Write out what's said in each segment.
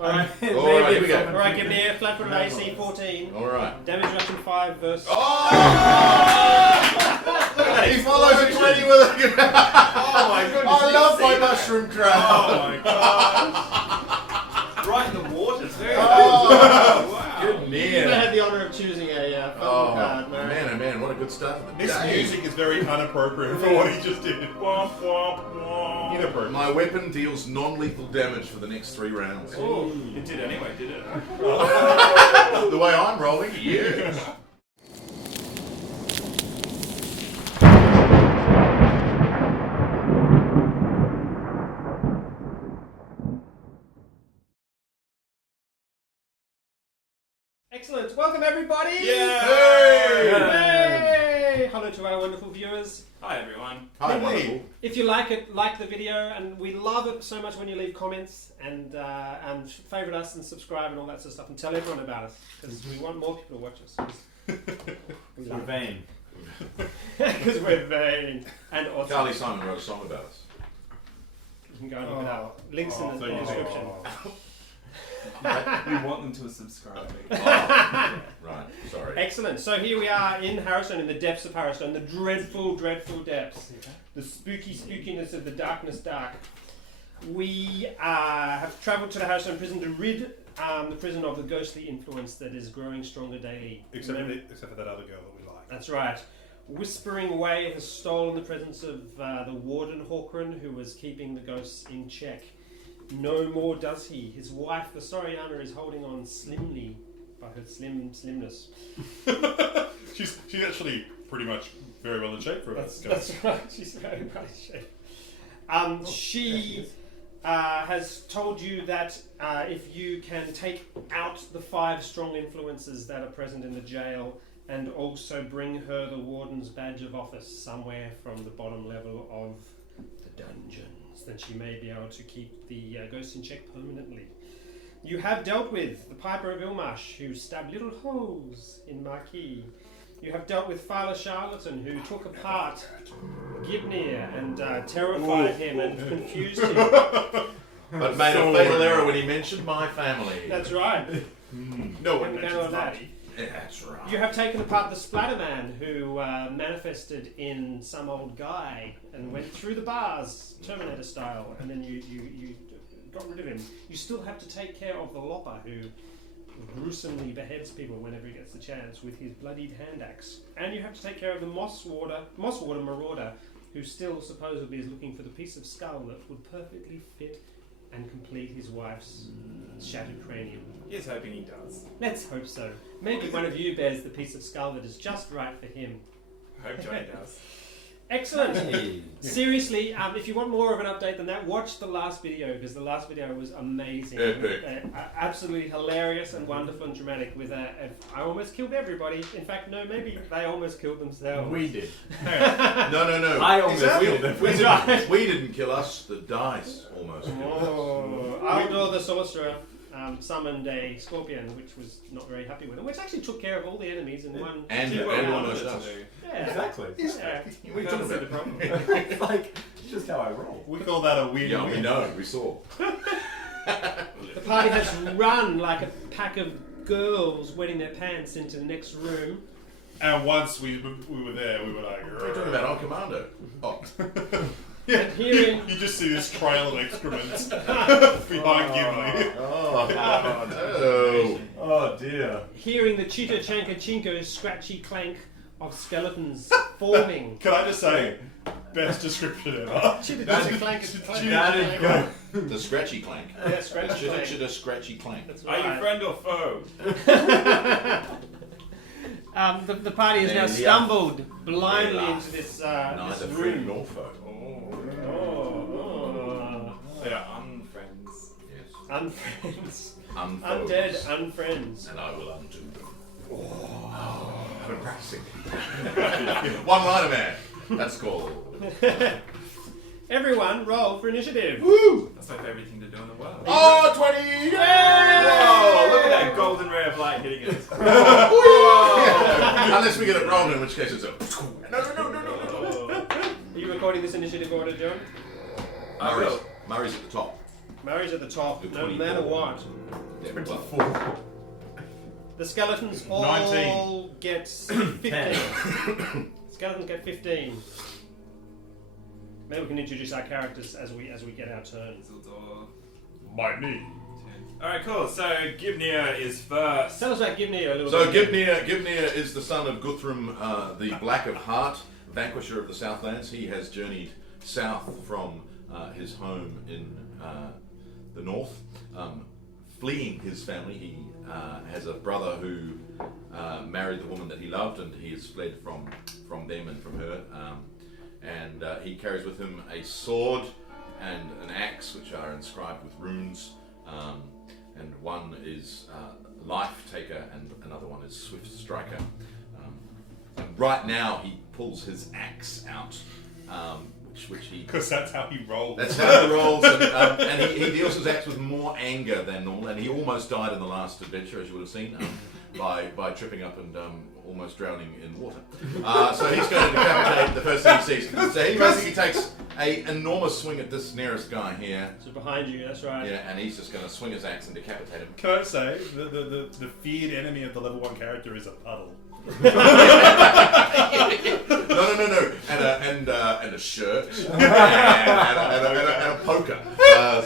Alright, here we go. Alright, give me a flat footed AC 14. Alright. Damage reduction 5 versus. Oh! He follows a 20 with a. Oh my goodness. I love my mushroom trap. Oh my god. Right in the water too. Oh, wow. Good You man. had the honour of choosing a card, no? Man, oh man, what a good start to the This day. music is very inappropriate for what he just did. Womp, womp, womp. Inappropriate. My weapon deals non-lethal damage for the next 3 rounds. Oh, it did anyway, did it? The way I'm rolling, yes. Excellent. Welcome everybody. Hey! Hey! Hello to our wonderful viewers. Hi everyone. Hi, Hey. wonderful. If you like it, like the video, and we love it so much when you leave comments and favourite us and subscribe and all that sort of stuff, and tell everyone about us because we want more people to watch us. We We're love vain. because we're vain and awesome. Carly Simon wrote a song about us. You can go and look it up. Links in the thank you. description. We want them to subscribe. Oh, right, sorry. Excellent. So here we are in Harrowstone, in the depths of Harrowstone, the dreadful, dreadful depths, the spooky spookiness of the darkness dark. We have travelled to the Harrowstone prison to rid the prison of the ghostly influence that is growing stronger daily. Except for that other girl that we like. That's right. Whispering Way has stolen the presence of the Warden Hawkran, who was keeping the ghosts in check. No more does he. His wife, the Soriana, is holding on slimly by her slimness. She's actually pretty much very well in shape for us. That's right. She's very well in shape. She has told you that if you can take out the 5 strong influences that are present in the jail, and also bring her the Warden's badge of office somewhere from the bottom level of the dungeons, then she may be able to keep the ghosts in check permanently. You have dealt with the Piper of Ilmarsh, who stabbed little holes in Marquis. You have dealt with Fowler Charlatan, who took apart Gibnir and terrified him and confused him. But made a fatal error when he mentioned my family. That's right. No one And mentions that. that. Yeah, that's right. You have taken apart the Splatterman, who manifested in some old guy and went through the bars, Terminator style, and then you got rid of him. You still have to take care of the Lopper, who gruesomely beheads people whenever he gets the chance with his bloodied hand axe. And you have to take care of the Mosswater Marauder, who still supposedly is looking for the piece of skull that would perfectly fit and complete his wife's shattered cranium. Here's hoping he does. Let's hope so. Maybe one of you bears the piece of skull that is just right for him. Hope Johnny does. Excellent. Seriously, if you want more of an update than that, watch the last video, because the last video was amazing. Epic. Absolutely hilarious and wonderful and dramatic. With I almost killed everybody. In fact, no, maybe they almost killed themselves. We did. No. I almost killed him. We didn't kill us, the dice almost killed us. Oh, Aldor the sorcerer summoned a scorpion, which was not very happy with him, which actually took care of all the enemies in one. And Did what we almost wanted us. to do. Yeah. Exactly. Yeah. What are you talking That's about? It's like just how I roll. We call that a win. Yeah, we know, we saw. The party has run like a pack of girls wetting their pants into the next room. And once we were there, we were like, What are you talking about? On Commando. Oh. Yeah, Hearing- you just see this trail of excrement behind Gimli. Oh, no. Oh dear. Hearing the Cheetah Chanka Chinko's scratchy clank of skeletons forming. Can I just say, best description ever. Cheetah Chanka Clank is That is good. The scratchy clank. Yeah, scratchy clank. Should a scratchy clank. That's Are you right. friend or foe? The party has now Yeah. stumbled blindly into this Neither this friend room. nor foe. Oh. They are unfriends. Yes. Unfriends. Unfoes. Undead unfriends. And I will undo them. I've been practicing. One-liner man. That's called. Everyone, roll for initiative. Woo! That's my favourite thing to do in the world. Oh, 20! Whoa! Look at that golden ray of light hitting us. Unless we get it wrong, in which case it's a. No. Are you recording this initiative order, John? I will. Murray's at the top. Murray's at the top, Good no 24. matter what. Yeah, well, 24. The skeletons all 19. get 15. Skeletons get 15. Maybe we can introduce our characters as we get our turns. My knee. Alright, cool. So Gibnir is first. Tell us about Gibnir a little So bit. Gibnir is the son of Guthrum, the Black of Heart, vanquisher of the Southlands. He has journeyed south from his home in the north, fleeing his family. He has a brother who married the woman that he loved, and he has fled from them and from her. And he carries with him a sword and an axe, which are inscribed with runes. And one is Life Taker, and another one is Swift Striker. And right now, he pulls his axe out, which he. Because that's how he rolls. That's how he rolls, and he deals his axe with more anger than normal. And he almost died in the last adventure, as you would have seen, by tripping up and almost drowning in water. So he's going to decapitate the first thing he sees. So he basically takes an enormous swing at this nearest guy here. So behind you, that's right. Yeah, and he's just going to swing his axe and decapitate him. Can I say, the feared enemy of the level 1 character is a puddle. No. And a shirt and a poker.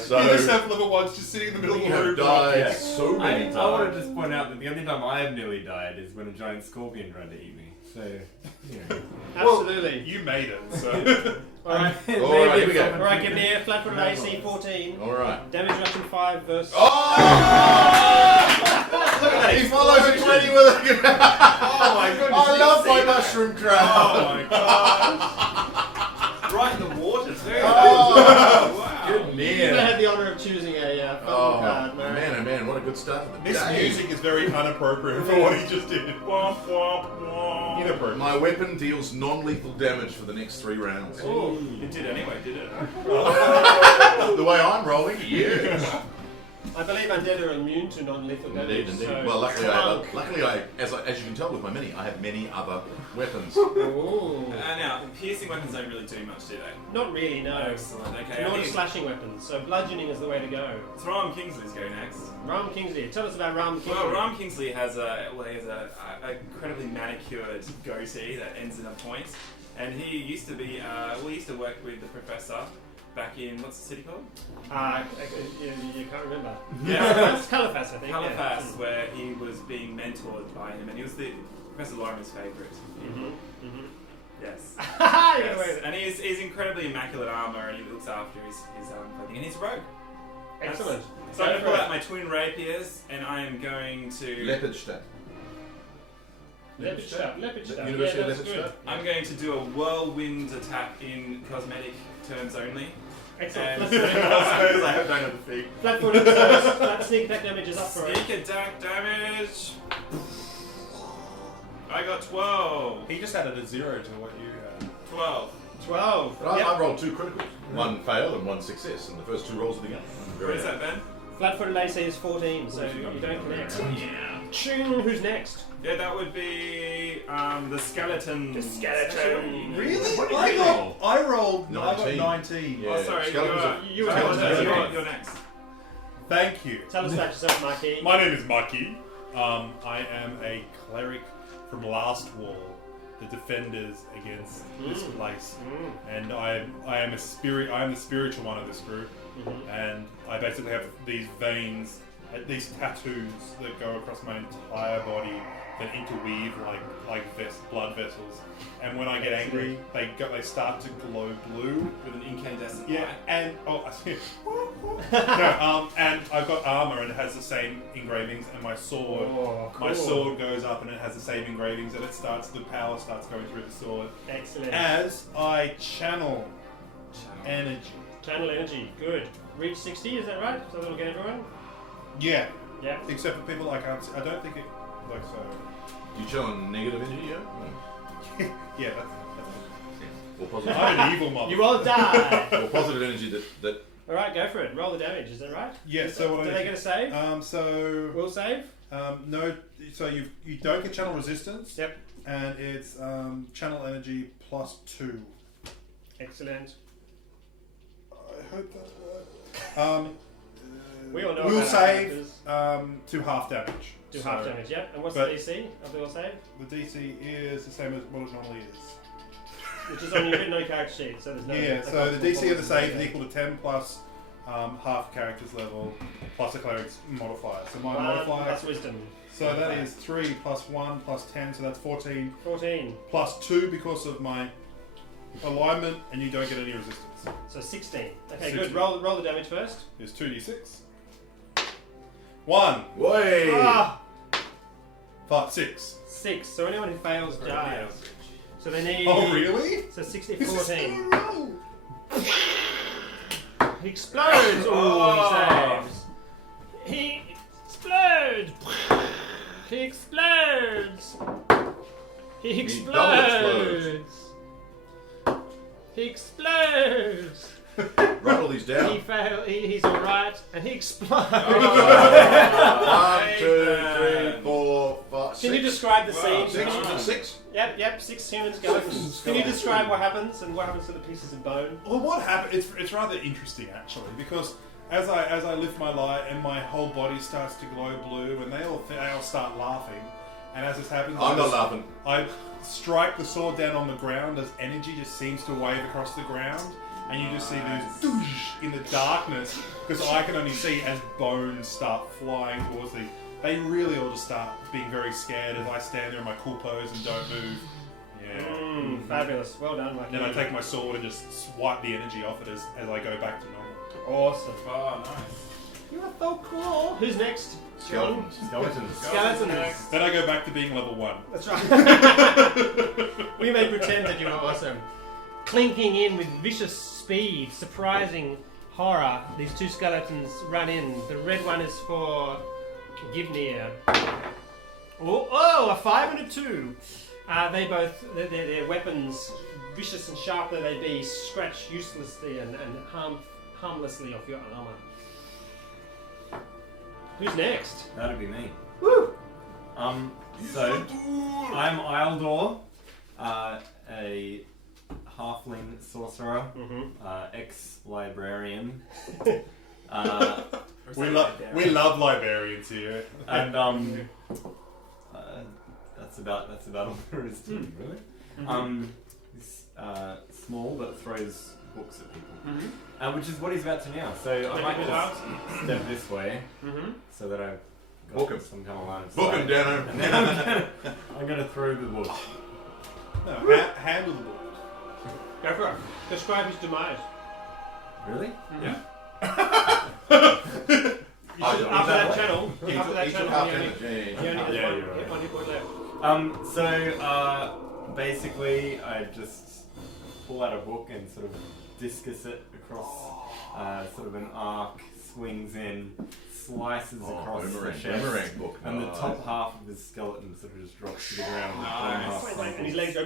So You just have level 1s just sitting in the middle of we the have room. died so many times. I want to just point out that the only time I have nearly died is when a giant scorpion tried to eat me. So, yeah. Absolutely. You made it, so. Alright. Alright, here we go. Alright, Gibnir, flat-footed AC 14. Alright. Damage reduction 5 versus... He follows a 20 with a... Oh my goodness. I love my mushroom trap. Oh my god. Right in the water too. Oh, wow. good You man. had the honour of choosing a fun card, Murray. Man, oh man, what a good start to the This day. music is very inappropriate for what he just did. Womp, womp, womp. Inappropriate. My weapon deals non-lethal damage for the next 3 rounds. Oh, it did anyway, did it? The way I'm rolling, yes. I believe undead are immune to non-lethal damage. Indeed. So Well, luckily, as you can tell with my mini, I have many other weapons. Ooh. Now, piercing weapons don't really do much, do they? Not really, no. Excellent. Okay. Not a slashing weapon, so bludgeoning is the way to go. So Ram Kingsley's go next. Ram Kingsley, tell us about Ram Kingsley. Well, Ram Kingsley has a incredibly manicured goatee that ends in a point, and he used to be he used to work with the professor back in what's the city called? You can't remember. Yeah, It's Caliphas, I think. Caliphas, where he was being mentored by him, and he was Professor Lorimer's favourite. Yes. Yes. And he's incredibly immaculate armour, and he looks after his clothing, and he's a rogue. Excellent. So I'm going to pull out my twin rapiers, and I am going to. Leopardstadt. Lepidstadt. University of that's Leopardstadt. good. I'm going to do a whirlwind attack in cosmetic terms only. Excellent. And because I don't have the feet. Flat-footed, so flat sneak attack damage is up for it. Sneak attack damage. I got 12. He just added a 0 to what you had. 12. 12. But Yep. I rolled 2 criticals. 1 fail and 1 success in the first 2 rolls of the game. What is that, Ben? Flat-footed AC is 14, so you don't connect. Yeah. Ching, who's next? Yeah, that would be the skeleton. The skeleton. Really? What did you roll? I rolled 19. 19. Yeah. Oh, sorry. Skeletons are- You were skeletons next. are- You're next. Thank you. Tell us about yourself, Mikey. My name is Maki. I am a cleric from Last Wall, the defenders against this place, and I am a spirit. I am the spiritual one of this group, and I basically have these veins, these tattoos that go across my entire body that interweave like blood vessels. And when I get angry, they start to glow blue. With an incandescent Yeah, light. and and I've got armor and it has the same engravings, and my sword, my sword goes up and it has the same engravings, and the power starts going through the sword. Excellent. As I channel energy. Channel energy, good. Reach 60, is that right? So that'll get everyone? Yeah, Yeah. except for people I can't see. I don't think it like so. You channel negative energy, yeah? Yeah, that's Or positive. I'm an evil mother. You all die! Or positive energy that Alright, go for it. Roll the damage, is that right? Yeah, so what Do they get a save? so Will save? no, so you don't get channel resistance. Yep. And it's channel energy +2. Excellent. I hope that works. We all know We'll about our save characters. to half damage. Do So half damage, yeah. And what's the but- DC of the all save? The DC is the same as what it normally is. Which is on your written character sheet, so there's no. Yeah, so the DC of the save is is equal to 10 plus half character's level plus a cleric's modifier. So my 1 modifier. plus wisdom. So that is 3 plus 1 plus 10, so that's 14. 14. Plus 2 because of my alignment, and you don't get any resistance. So 16. Okay, 16. good. Roll the damage first. Is 2d6. 1, Way! Ah, 5, 6. 6. So anyone who fails Pretty dies. average. So they need. Oh, really? So 60, This is 14. so low. He explodes! Oh, he saves. He explodes! He explodes! He explodes! He explodes! Write all these down. He failed. He's alright, and he explodes. 1, 2, 3, 4, 5, 6. Can you describe the scene? 6? Was it 6? Yep, 6 human skeletons. Can you describe what happens and what happens to the pieces of bone? Well, what happened? It's rather interesting actually, because as I lift my light and my whole body starts to glow blue, and they all start laughing, and as this happens, I'm not laughing. I strike the sword down on the ground as energy just seems to wave across the ground, and you just see these doosh in the darkness, because I can only see as bones start flying towards me. They really all just start being very scared as I stand there in my cool pose and don't move. Yeah. Fabulous. Well done, Lucky. Then I take my sword and just swipe the energy off it as I go back to normal. Awesome. Oh, nice. You are so cool. Who's next? John? Skeletons. Skeletons. Then I go back to being level 1. That's right. We may pretend that you are awesome. Clinking in with vicious speed, surprising horror, these two skeletons run in. The red one is for Givnir. Oh, a 5 and a 2. They both, their weapons, vicious and sharp though they be, scratch uselessly and harmlessly off your armor. Who's next? That'd be me. Woo! So I'm Isledor, a halfling sorcerer, ex-librarian. We love librarians here. And that's about all there is to it, really. He's small but throws books at people, which is what he's about to now. So I might just step this way so that I've Book him. got some kind of line of Book him, sight. Dano. And then I'm gonna throw the book. No, handle the book. Go for it. Describe his demise. Really? Yeah. After that channel, He after that took channel, half he only damage. has Yeah, one, you're right. one hit point left. So basically I just pull out a book and sort of discus it across sort of an arc, swings in, slices across the boomerang, chest, boomerang book. and the Nice. top half of his skeleton sort of just drops to the ground. Nice. And his legs go.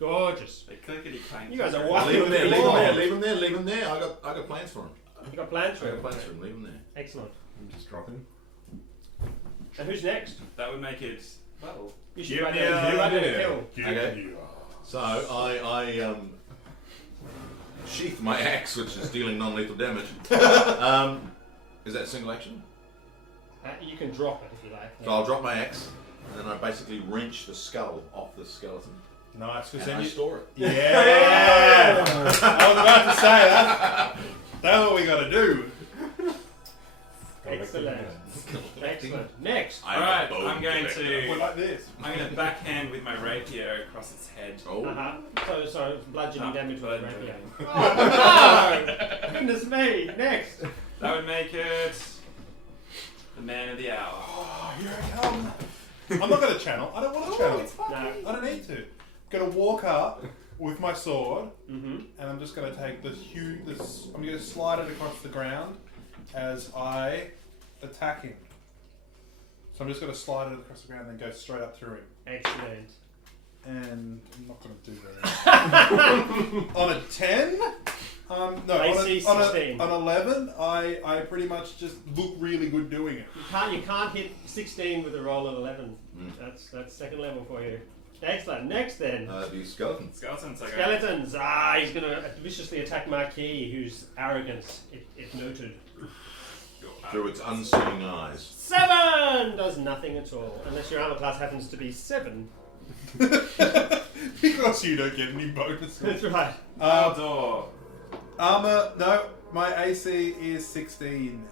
Gorgeous. They clickety clank. You guys are wild. Leave him there, leave him Whoa. there, leave him there, leave him there. I got plans for him. You got plans I for got him. plans for him, leave him there. Excellent. I'm just dropping. And who's next? That would make it, well, You should Give write me down. a- You write down a kill. Okay. So I sheath my axe, which is dealing non-lethal damage. Is that single action? You can drop it if you like. So I'll drop my axe, and then I basically wrench the skull off the skeleton, Nice, because and then I you... store it. Yeah! I was about to say that's what we got to do. Excellent. Excellent. Next. alright, I'm going We're to like this. backhand with my rapier across its head. Oh, So bludgeoning No, damage with blood the rapier. drain. Oh no! Goodness me. Next. That would make it the man of the hour. Oh, here I come. I'm not going to channel. I don't want to channel. No. I don't need to. Going to walk up with my sword, Mm-hmm. and I'm just going to take this huge... I'm going to slide it across the ground as I attack him. So I'm just going to slide it across the ground and then go straight up through him. Excellent. And I'm not going to do that. On a 10? No, AC on 16. an 11, I pretty much just look really good doing it. You can't hit 16 with a roll of 11. That's second level for you. Excellent. Next then. the skeletons. Skeletons, okay. Skeletons. He's going to viciously attack Marquis, whose arrogance, if noted. through its unseeing eyes. 7 does nothing at all, unless your armor class happens to be 7. Because you don't get any bonuses. That's right. Door. Armor, no, my AC is 16.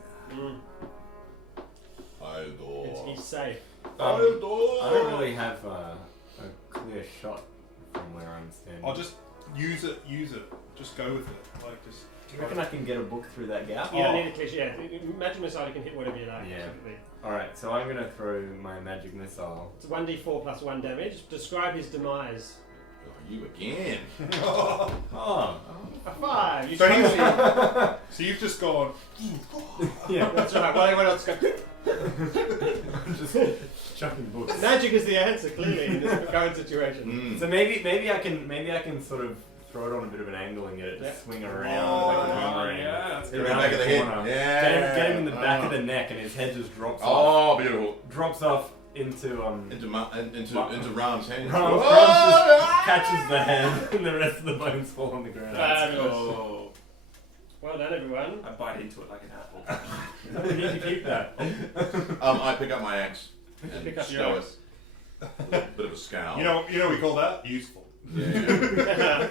He's safe. I don't really have a clear shot from where I'm standing. I'll just use it. Just go with it. Like, just. Do you reckon I can get a book through that gap? You don't need a cliche. Yeah, magic missile, you can hit whatever you like. Yeah. Absolutely. Alright, so I'm gonna throw my magic missile. It's 1d4 plus 1 damage. Describe his demise. You again. Oh. A 5. You So totally. So you've just gone. Yeah. That's right. Well, everyone else go. I'm just chucking books. Magic is the answer, clearly, in this current situation. So maybe I can sort of throw it on a bit of an angle and get it to swing around like a boomerang. Yeah, that's Get him good. in the back of the head. Corner. Yeah. Get him in the back of the neck, and his head just drops off. Oh, beautiful. Drops off into Into Ram's hands. Ram Whoa! just catches the head, and the rest of the bones fall on the ground. Fabulous. Oh, Well done, everyone. I bite into it like an apple. We need to keep that. I pick up my axe and Pick up stow your it. Bit of a scowl. You know we call that useful. Yeah.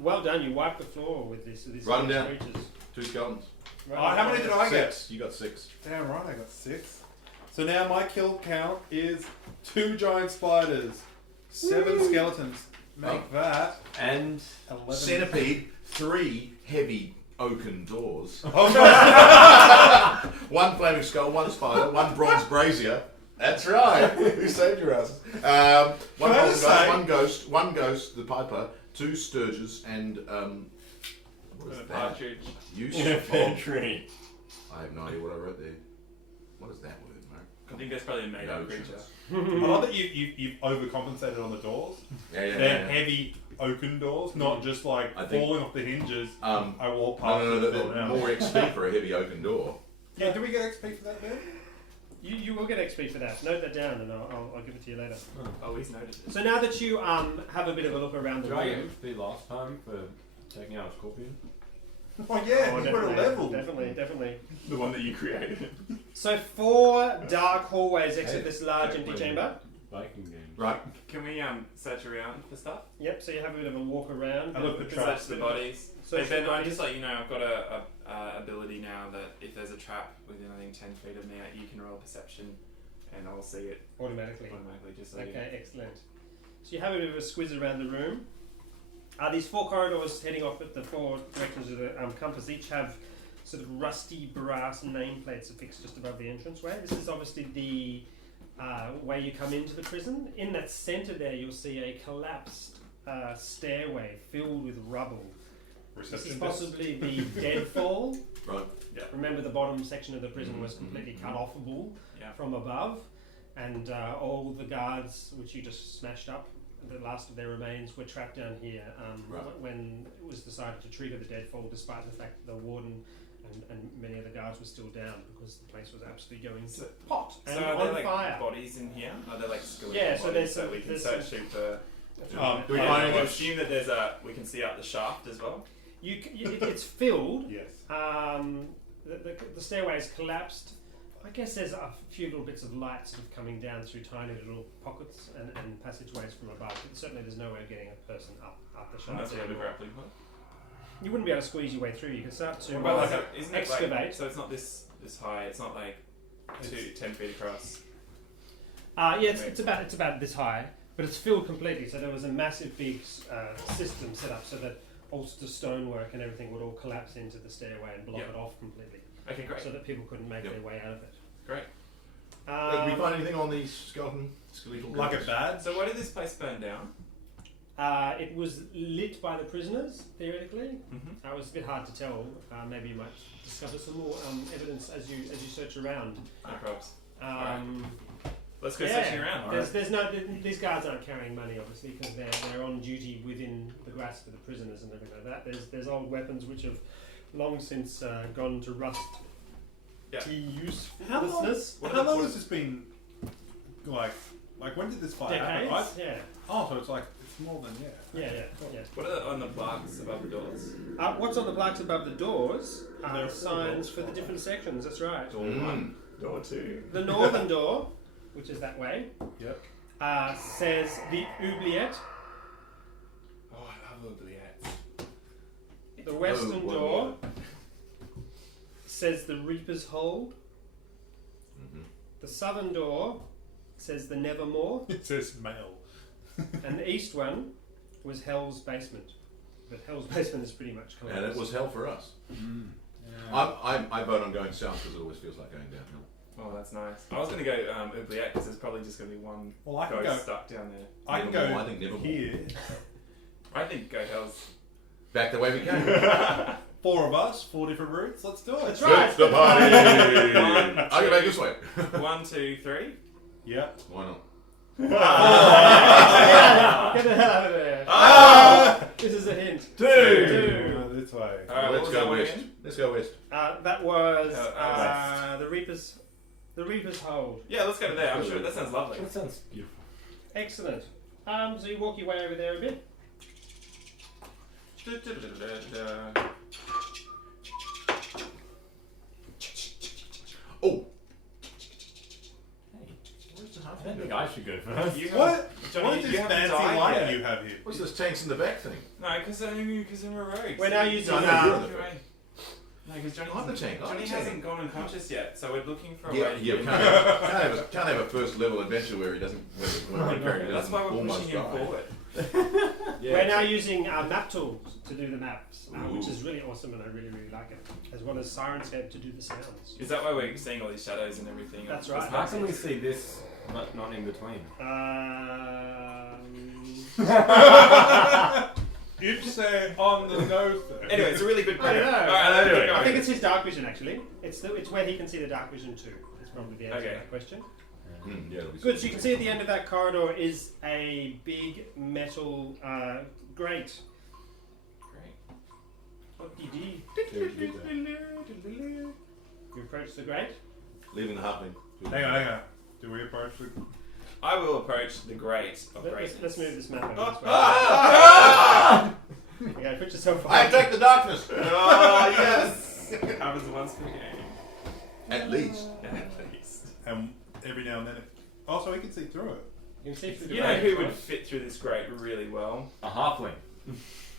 Well done. You wiped the floor with this. Run these down. creatures. 2 skeletons. Right. How many did I get? 6. You got 6. Damn right, I got 6. So now my kill count is 2 giant spiders, 7 skeletons. Make that And 11. Centipede. 3 heavy oaken doors. Oh no! 1 flaming skull. 1 spider. 1 bronze brazier. That's right. Who saved your asses? 1 Can I just say- 1 ghost. The piper. 2 sturges and what is A that? partridge. Use in a of- pear tree. I have no idea what I wrote there. What is that word, Mark? I think that's probably a made-up creature. I love that you've overcompensated on the doors. Yeah. They're heavy oaken doors, not just like I think- falling off the hinges. Um, I walk No, past no, and no, fall down. more XP for a heavy oaken door. Yeah, do we get XP for that then? You will get XP for that. Note that down, and I'll give it to you later. Oh, he's noted it. So now that you have a bit of a look around the Did I room. get XP last time for taking out a scorpion? Oh yeah, Oh, you were a level. Definitely. The one that you created. So 4 dark hallways exit this large empty Exactly. chamber. Biking game. Right. Can we search around for stuff? Yep. So you have a bit of a walk around. I look for Search traps. the bodies. Search And then the I bodies. just let you know I've got a ability now that if there's a trap within I think 10 feet of me, you can roll perception, and I'll see it Automatically. just so you. Okay, excellent. So you have a bit of a squiz around the room. These 4 corridors heading off at the 4 directions of the compass each have sort of rusty brass nameplates affixed just above the entranceway. This is obviously the way you come into the prison. In that centre there, you'll see a collapsed stairway filled with rubble. This is Reception possibly the deadfall. Right. Remember, the bottom section of the prison was completely cut offable Yeah. from above, and all the guards, which you just smashed up, the last of their remains, were trapped down here when it was decided to trigger the deadfall, despite the fact that the warden and many of the guards were still down because the place was absolutely going to pot and So are on there like fire. bodies in here? Are there like skeletal Yeah, so bodies there's that some- we can there's search some- through for? That's right. Do we I find any? assume that we can see out the shaft as well. It's filled. Yes. The stairway is collapsed. I guess there's a few little bits of light sort of coming down through tiny little pockets and passageways from above. But certainly there's no way of getting a person up the shaft. Unless we have a grappling hook. You wouldn't be able to squeeze your way through. You can start to Isn't it excavate. like, so it's not this high. It's not like 10 feet across. It's about this high, but it's filled completely. So there was a massive big system set up so that all the stonework and everything would all collapse into the stairway and block it off completely, Okay, great. so that people couldn't make their way out of it. Great. Did we find anything on these skeletal Like a guns? bad? So why did this place burn down? It was lit by the prisoners, theoretically. Mm-hmm. It was a bit hard to tell. Maybe you might discover some more evidence as you search around. No probs. Let's go Yeah. searching around. These guards aren't carrying money, obviously, because they're on duty within the grasp of the prisoners and everything like that. There's old weapons which have long since gone to rust. Yeah. How long Uselessness. has this been? Like when did this fight happen? Decades. Right? Yeah. Oh, so it's like it's small then, Yeah. What are on the plaques above the doors? What's on the plaques above the doors are There are signs doors. for the different sections. That's right. Door 1, door 2. The northern door, which is that way, Yep. says the oubliette. Oh, I love oubliettes. The western Oh, door says the Reaper's Hold. Mhm. The southern door says the Nevermore. It says male. And the east one was Hell's Basement. But Hell's Basement is pretty much And colourless. it was hell for us. Yeah. I vote on going south because it always feels like going downhill. Oh, that's nice. I was going to go oubliette because there's probably just going to be one Well, I can ghost go. stuck down there. I can Nevermore, go I think Nevermore. here. I think go Hell's. Back the way we came. 4 of us, 4 different routes. Let's do it. That's right. It's the party! One, I'll go back this way. 1, 2, 3. Yeah. Why not? Get the hell out of there. This is a hint. Two. This way. Alright, what Let's was go that one west. again? Let's go west. That was west. the Reaper's Hold. Yeah, let's go to there. I'm sure that sounds lovely. That sounds beautiful. Excellent. So you walk your way over there a bit. Oh! I don't think I should go first. You What? have, Johnny, What is you this haven't fancy died lighting yet. you have here? What's this tanks in the back thing? No, because we're rogues. We're now using No, you're the No, because Johnny, I'm the tank, I'm Johnny the tank. hasn't gone unconscious yet, so we're looking for a Yeah, way to yeah, get can't have a first level adventure where he doesn't. Where the character That's doesn't why we're almost pushing him die. forward. We're now using map tools to do the maps, which Ooh. is really awesome, and I really, really like it. As well as Sirenscape to do the sounds. Is that why we're seeing all these shadows and everything? That's right. How can we see this, but not in between? You'd say on the nose there. Anyway, it's a really good I don't know. Alright, let's keep I think going. it's his dark vision actually. It's where he can see the dark vision too. It's probably the answer Okay. to that question. Yeah, it'll be Good. So you can see at the end of that corridor is a big metal grate. Great. You approach the grate. leaving the halfling. Hang on. Do we approach the... I will approach the great of Let's move this map over this way. Ah! Okay, put yourself I on. attack the darkness! Oh, yes! Happens once per game. At least. At least. And every now and then... Oh, so we can see through it. You can see through the You know grate. who would fit through this grate really well? A halfling.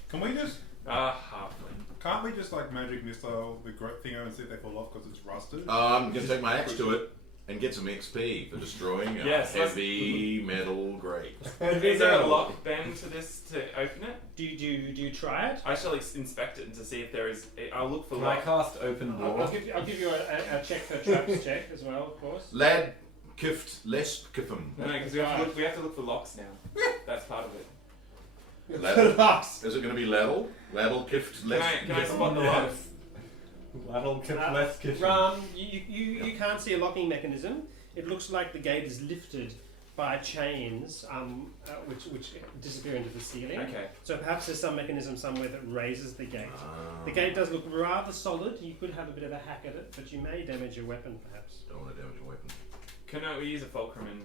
Can we just... Halfling. Can't we just like magic missile the great thing over and see if they fall off because it's rusted? I'm going to take my axe to it and get some XP for destroying a Yes, let's- heavy metal grate. Is there a lock, Ben, to this to open it? Do you try it? I shall inspect it and to see if there is. I'll look for Can I lock. cast open I'll door? give you a check for traps check as well, of course. Lad kift less kiffum. No, because we have to look for locks now. That's part of it. Ladle. Locks. Is it going to be ladle? Ladle kift less Can I kiffum? spot the locks? That'll kick less kitchen. You can't see a locking mechanism. It looks like the gate is lifted by chains, which disappear into the ceiling. Okay. So perhaps there's some mechanism somewhere that raises the gate. Ah. The gate does look rather solid. You could have a bit of a hack at it, but you may damage your weapon, perhaps. Don't want to damage a weapon. Can we use a fulcrum and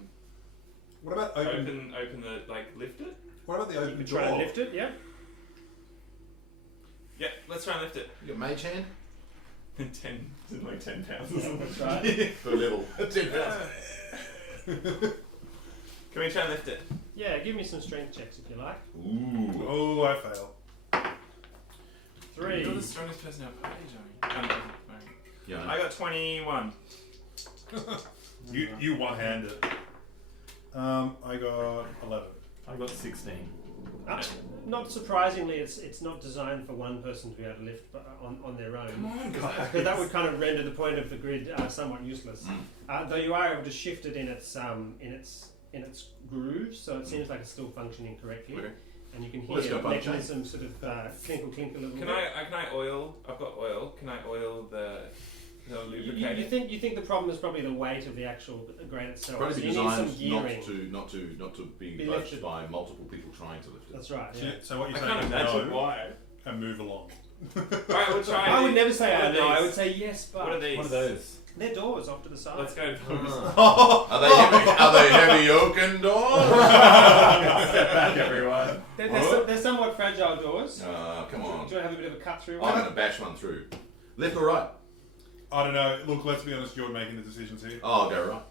What about open... open the lift it? What about the You open could door? try and lift it, yeah. Yep. Let's try and lift it. You got mage hand? 10 like 10 pounds or Yeah, something. that's right. For level. 10 pounds. Can we try and lift it? Yeah, give me some strength checks if you like. Ooh. Oh, I fail. 3. You're the strongest person in our party, Johnny. Yeah. I got 21. You one-handed. I got 11. I got 16. Not surprisingly, it's not designed for one person to be able to lift on their own. Come on, Because that would kind of render the point of the grid somewhat useless. Though you are able to shift it in its groove, so it seems like it's still functioning correctly. Okay. And you can Well, let's hear go the by the chain. mechanism sort of clink a little Can bit. I oil? I've got oil. Can I oil the lubricator? You think the problem is probably the weight of the actual grate itself. Probably So be you need some designed gearing. not to be Be budged lifted. by multiple people trying to lift it. That's right. So, Yeah. so what I you're can't saying is imagine no why. and move along. Alright, we'll try. I would never say What I are know. I these? would say yes, but What are these? What are those? they're doors off to the side. Let's go. Are they heavy oaken doors? Step back, everyone. They're somewhat fragile doors. Come Do on. you want to have a bit of a cut through? I'm going to bash one through. Left or right? I don't know. Look, let's be honest. You're making the decisions here. Oh, I'll go right.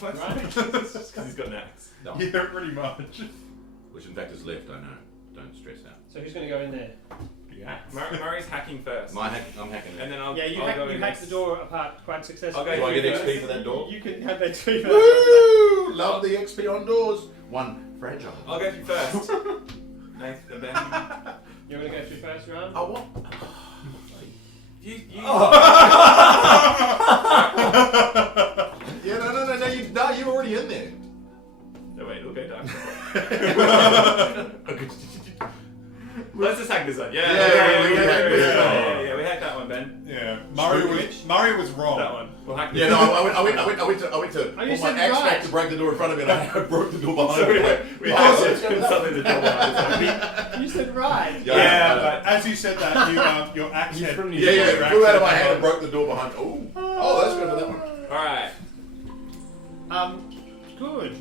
What? Right. Just because he's got an axe. No. Yeah, pretty much. Which in fact is left, I know. Don't stress out. So who's going to go in there? Yeah. Murray's hacking first. I'm hacking it. And then I'll Yeah, you I'll go hacked next. the door apart quite successfully. I'll go Do I get first. XP for that door? You can have that XP for that. Woo! Love the XP on doors. One fragile. I'll go through first. Nathan, Ben. You're going to go through first round? I want. You. Yeah, no, you're already in there. No, wait, it'll go dark. Let's just hack this one. Yeah, we hacked this one. Yeah, we hacked that one, Ben. Yeah, Murray was wrong. That one. We'll hack this Yeah, no, one. I went to Oh, you pull my said axe back right. to break the door in front of me, and I broke the door behind So me. we hacked it and suddenly the door behind us. You said right. Yeah, but as you said that, your axe head. from New Yeah, Zealand. it flew out of my hand and broke the door behind. Oh, that's good for that one. Alright. Good.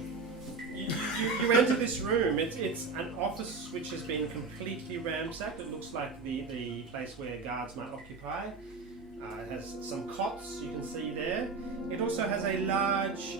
You enter this room. It's an office which has been completely ransacked. It looks like the place where guards might occupy. It has some cots you can see there. It also has a large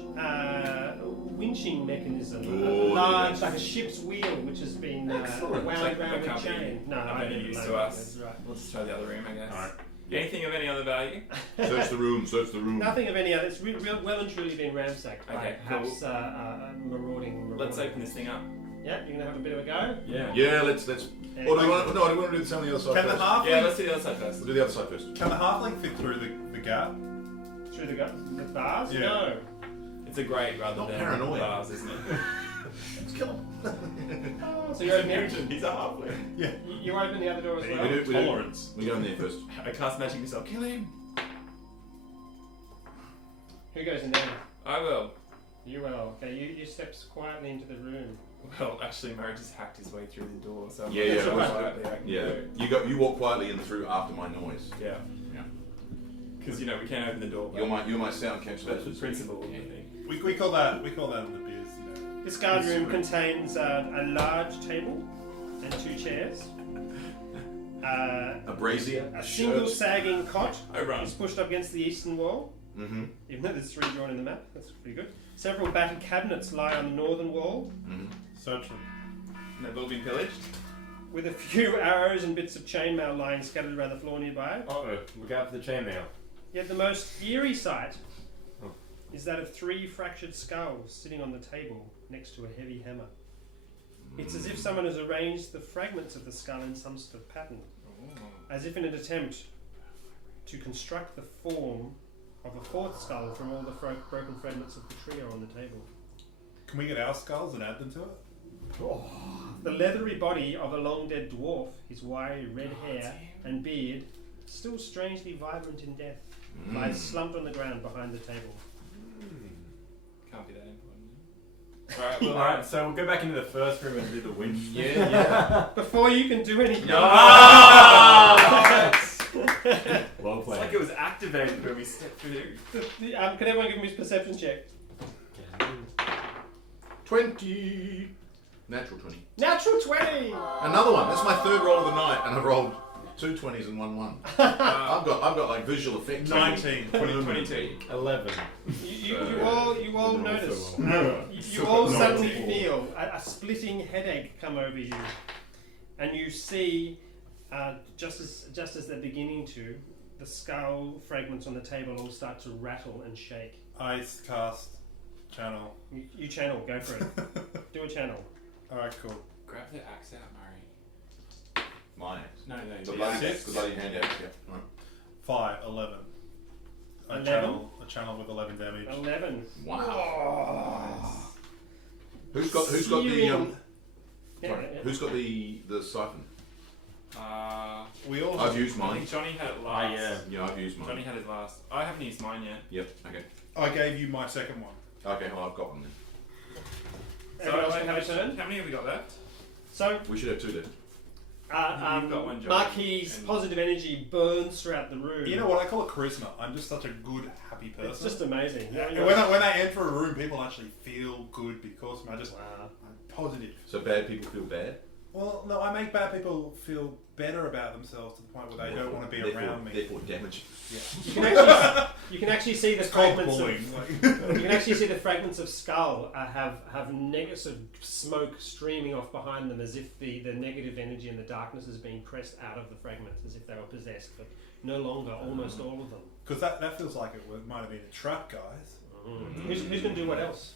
winching mechanism. Oh, Large, yeah. like a ship's wheel, which has been Excellent. wound Like around a with company. chain. No, Not I any didn't use know to that. us. That's right. Let's try the other room, I guess. Alright. Anything of any other value? Search the room, search the room. Nothing of any other. It's well and truly been ransacked by Okay, perhaps marauding. Let's open this thing up. Yeah, you're gonna have a bit of a go. Yeah. Yeah, let's. Or do you want to do this on the other side Can the first? halfling? Yeah, let's do the other side first. We'll do the other side first. Can the halfling fit through the gap? Through the bars? Yeah. No. It's a grate rather Not than paranoia. bars, isn't it? Let's kill him. So you open He's a halfling. Yeah. you open the other door as We well. do. Tolerance. We go in there first. I cast magic missile. Kill him. Who goes in there? I will. You will. Okay, you step quietly into the room. Well, actually, Murray just hacked his way through the door, so I'm Yeah, not sure yeah, quietly I can Yeah. go. You walk quietly in through after my noise. Yeah. Yeah. Because we can't open the door. But You're my sound catch. that's the principle of the thing. We call that in the biz, you know. This guard room contains a large table and 2 chairs. A brazier. A single sagging cot I run. is pushed up against the eastern wall. Mm-hmm. Even though there's 3 drawn in the map, that's pretty good. Several battered cabinets lie on the northern wall, Mm-hmm. Search them. They've all been pillaged. with a few arrows and bits of chainmail lying scattered around the floor nearby. Uh-oh. Look out for the chainmail. Yet the most eerie sight Oh. is that of 3 fractured skulls sitting on the table next to a heavy hammer. It's as if someone has arranged the fragments of the skull in some sort of pattern, as if in an attempt to construct the form of a 4th skull from all the broken fragments of the trio on the table. Can we get our skulls and add them to it? The leathery body of a long dead dwarf, his wiry red hair and beard, still strangely vibrant in death, lies slumped on the ground behind the table. Can't be that important. Alright, well, Alright, so we'll go back into the first room and do the winch. Yeah. Before you can do anything, Well It's played. like it was activated when we stepped through. can everyone give me a perception check? 20. Natural 20. Natural 20! Another one. That's my 3rd roll of the night, and I've rolled 2 20s and 1 1. I've got like visual effects. 19. 22. 11. You all notice. You all suddenly feel a splitting headache come over you, and you see, just as they're beginning to, the skull fragments on the table all start to rattle and shake. I cast channel. You channel, go for it. Do a channel. Alright, cool. Grab the axe out, Murray. My axe. No, The the bloody axe. axe. The bloody hand axe. Yeah. Right. 5, 11. 11? A channel with 11 damage. 11. Wow. Who's got the Searing. Yeah, sorry, yeah. who's got the siphon? We all I've used I mine. think Johnny had it last. Yeah, I've used mine. Johnny had his last. I haven't used mine yet. Yep. Okay. I gave you my second one. Okay. Well, I've got one then. Everyone else have a turn? How many have we got left? So, We should have 2 then. You've got one job. Marquis' And- positive energy burns throughout the room. You know what? I call it charisma. I'm just such a good, happy person. It's just amazing. Yeah, You and know, when I enter a room, people actually feel good because I'm wow. positive. So bad people feel bad. Well, no, I make bad people feel better about themselves to the point where they don't want to be around me. Therefore, damage. Yeah. You can actually see the It's called fragments bullying. of. You can actually see the fragments of skull have sort of smoke streaming off behind them, as if the negative energy and the darkness is being pressed out of the fragments, as if they were possessed. But no longer, almost all of them. Because that feels like might have been a trap, guys. Who's going to do what else?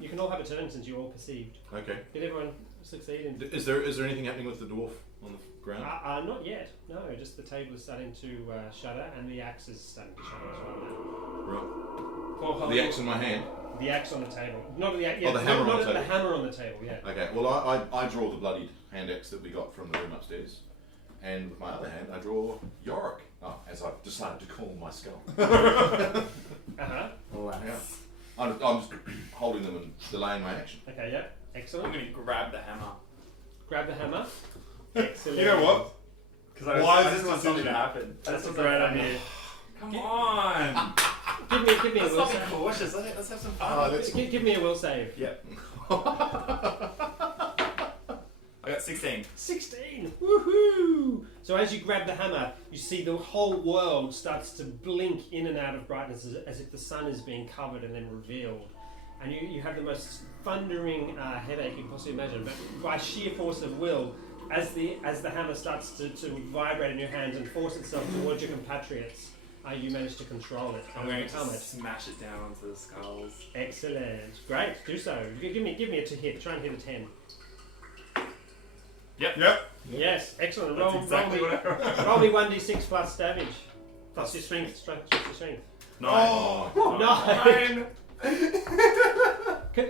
You can all have a turn since you're all perceived. Okay. Did everyone succeed in? Is there anything happening with the dwarf on the ground? Not yet. No, just the table is starting to shudder, and the axe is starting to shudder as well now. Right. The axe in my hand. The axe on the table. Not the axe. Oh, the hammer on the not table. the hammer on the table. Yeah. Okay. Well, I draw the bloodied hand axe that we got from the room upstairs, and with my other hand I draw Yorick. Oh, as I've decided to call my skull. Yeah. I'm just holding them and delaying my action. Okay. Yeah. I'm Excellent. going to grab the hammer. Grab the hammer. Excellent. You know what? Because Why I is just this want something to decision? happen. That's a what great I'm idea. Come on! Give me a Let's will not be save. cautious. Let's have some fun. Give me a will save. Yep. I got 16. 16! Woohoo! So as you grab the hammer, you see the whole world starts to blink in and out of brightness as if the sun is being covered and then revealed. And you have the most thundering headache you can possibly imagine. But by sheer force of will, as the hammer starts to vibrate in your hands and force itself towards your compatriots, you manage to control it I'm and going overcome to it. smash it down onto the skulls. Excellent. Great. Do so. Give me a to hit. Try and hit a 10. Yep. Yes. Excellent. That's Roll, exactly roll, me, what I roll me 1d6 plus damage. Plus your strength. Plus your strength. 9. Oh, 9!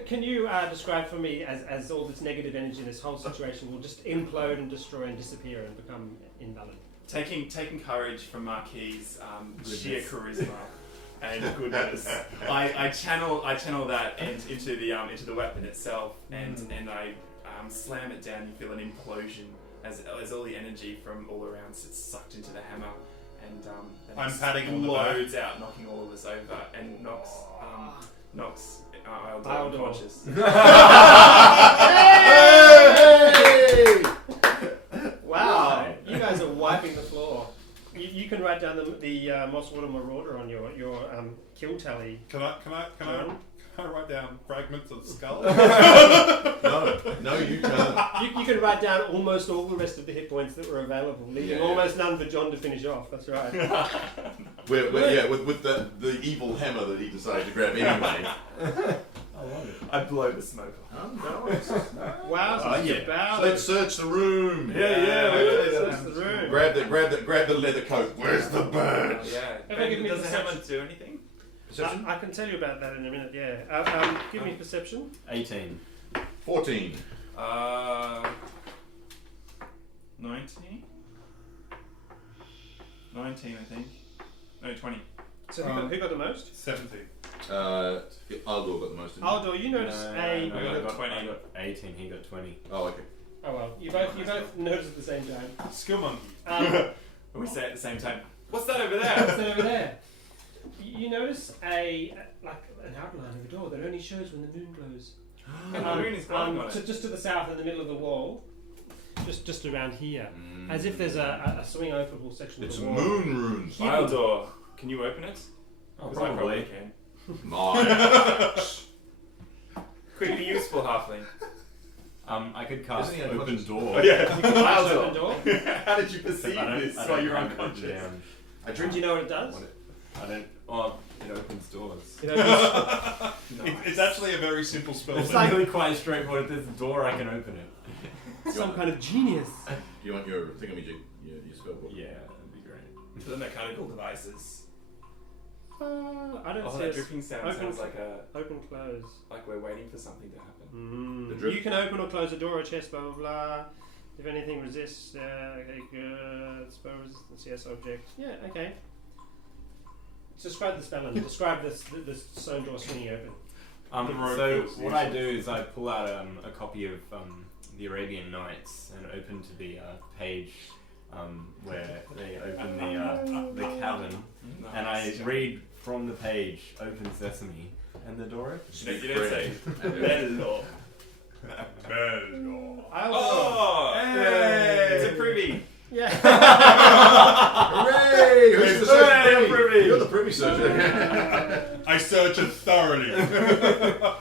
Can you describe for me as all this negative energy in this whole situation will just implode and destroy and disappear and become invalid? Taking courage from Marquis' sheer charisma and goodness, I channel that into the weapon itself, and I slam it down. You feel an implosion as all the energy from all around gets sucked into the hammer, and I'm patting on the back. explodes out, knocking all of us over, and knocks Ildor Ildor. unconscious. Wow, you guys are wiping the floor. You can write down the Mosswater Marauder on your kill tally. Can I write down fragments of skull? No, you can't. You can write down almost all the rest of the hit points that were available, leaving Yeah. almost none for John to finish off. That's right. With the evil hammer that he decided to grab anyway. I love it. I blow the smoke off. Wow, so yeah. about Let's search the room. search the room. Grab the leather coat. Where's the bird? Yeah. Okay, give me Does the perception. hammer do anything? Perception? I can tell you about that in a minute. Yeah. Give me perception. 18. 14. 19? 19, I think. No, 20. So who got the most? 70. Aldor got the most. didn't he? Aldor, you notice No, a. I got 20. I got 18, he got 20. Oh, okay. Oh well, you both noticed at the same time. Skill monkey. And we say at the same time, what's that over there? What's over there? You notice an outline of a door that only shows when the moon glows. And the moon is glowing on it. Just to the south, in the middle of the wall, just around here, as if there's a swing openable section It's of the wall. moon runes. File door. Can you open it? Oh, 'Cause I probably probably. can. Nice. Could be useful, halfling. I could cast Isn't he open unconscious? door. Oh, yeah. File open door. How did you perceive I don't this have while it you're written unconscious? down. I Do drink you know what it does? I don't. Oh, it opens doors. It opens- It's actually a very simple spell. It's really quite straightforward. If there's a door, I can open it. some kind of genius. Do you want your thingamajig, your spell book? Yeah, that'd be great. For the mechanical devices. I don't Oh, see that it. dripping sound Open- sounds Open, close. like we're waiting for something to happen. The drip. You can open or close a door or chest, blah blah blah. If anything resists, okay, good. Spell resistance, yes, object. Yeah, okay. Describe the spell and describe the stone door swinging open. The rope So feels what I useless. do is I pull out a copy of the Arabian Nights and open to the page where they open the cabin, and I read from the page, "Open Sesame," and the door opens. You don't say bello. Bello. Oh! Hey! It's a privy. Yeah. Hooray! Who's the searcher? privy. You're the privy searcher. I search it thoroughly.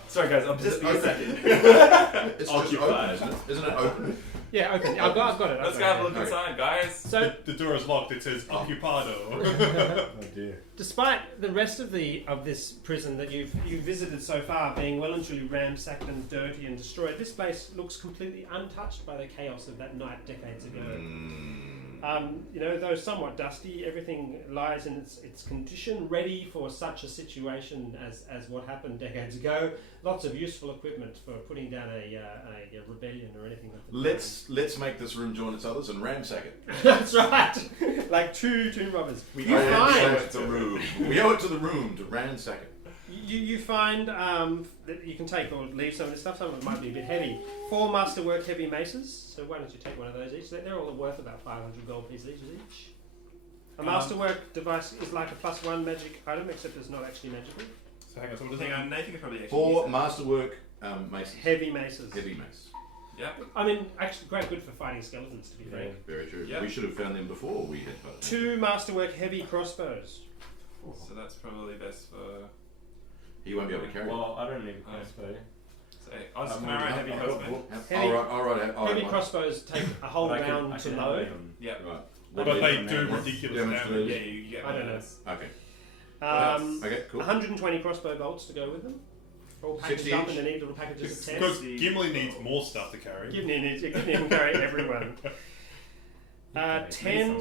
Sorry guys, I'll just be a second. It's just open, isn't it? Isn't it open? Yeah, open. I've got it. Let's go have a look inside, guys. So, The door is locked. It says occupado. Oh dear. despite the rest of this prison that you've visited so far being well and truly ransacked and dirty and destroyed, this place looks completely untouched by the chaos of that night decades ago. Though somewhat dusty, everything lies in its condition, ready for such a situation as what happened decades ago. Lots of useful equipment for putting down a rebellion or anything like that. Let's make this room join its others and ransack it. That's right. Like two tomb robbers. Ransack the room. We owe it to the room to ransack it. You find that you can take or leave some of this stuff. Some of it might be a bit heavy. 4 masterwork heavy maces. So why don't you take one of those each? They're all worth about 500 gold pieces each. A masterwork device is like a +1 magic item, except it's not actually magical. So hang on. So what does Hang that on, Nathan could probably actually 4 use that. masterwork maces. Heavy maces. Heavy mace. Yeah. I mean, actually, quite good for fighting skeletons, to be frank. Very true. Yep. We should have found them before we had put 2 masterwork heavy crossbows. So that's probably best for. He won't be able to carry it. Well, I don't need a crossbow. So I'll just can I write heavy crossbow? Heavy- All right. Heavy crossbows take a whole But I round can to have load. them. Yeah. Right. But they do ridiculous Damage to damage. Yeah, you get I don't know. those. Okay. Okay, cool. 120 crossbow bolts to go with them. All packaged 60 up each? in the neat little packages of 10. Because Gimli needs more stuff to carry. Gibney can carry everyone. 10.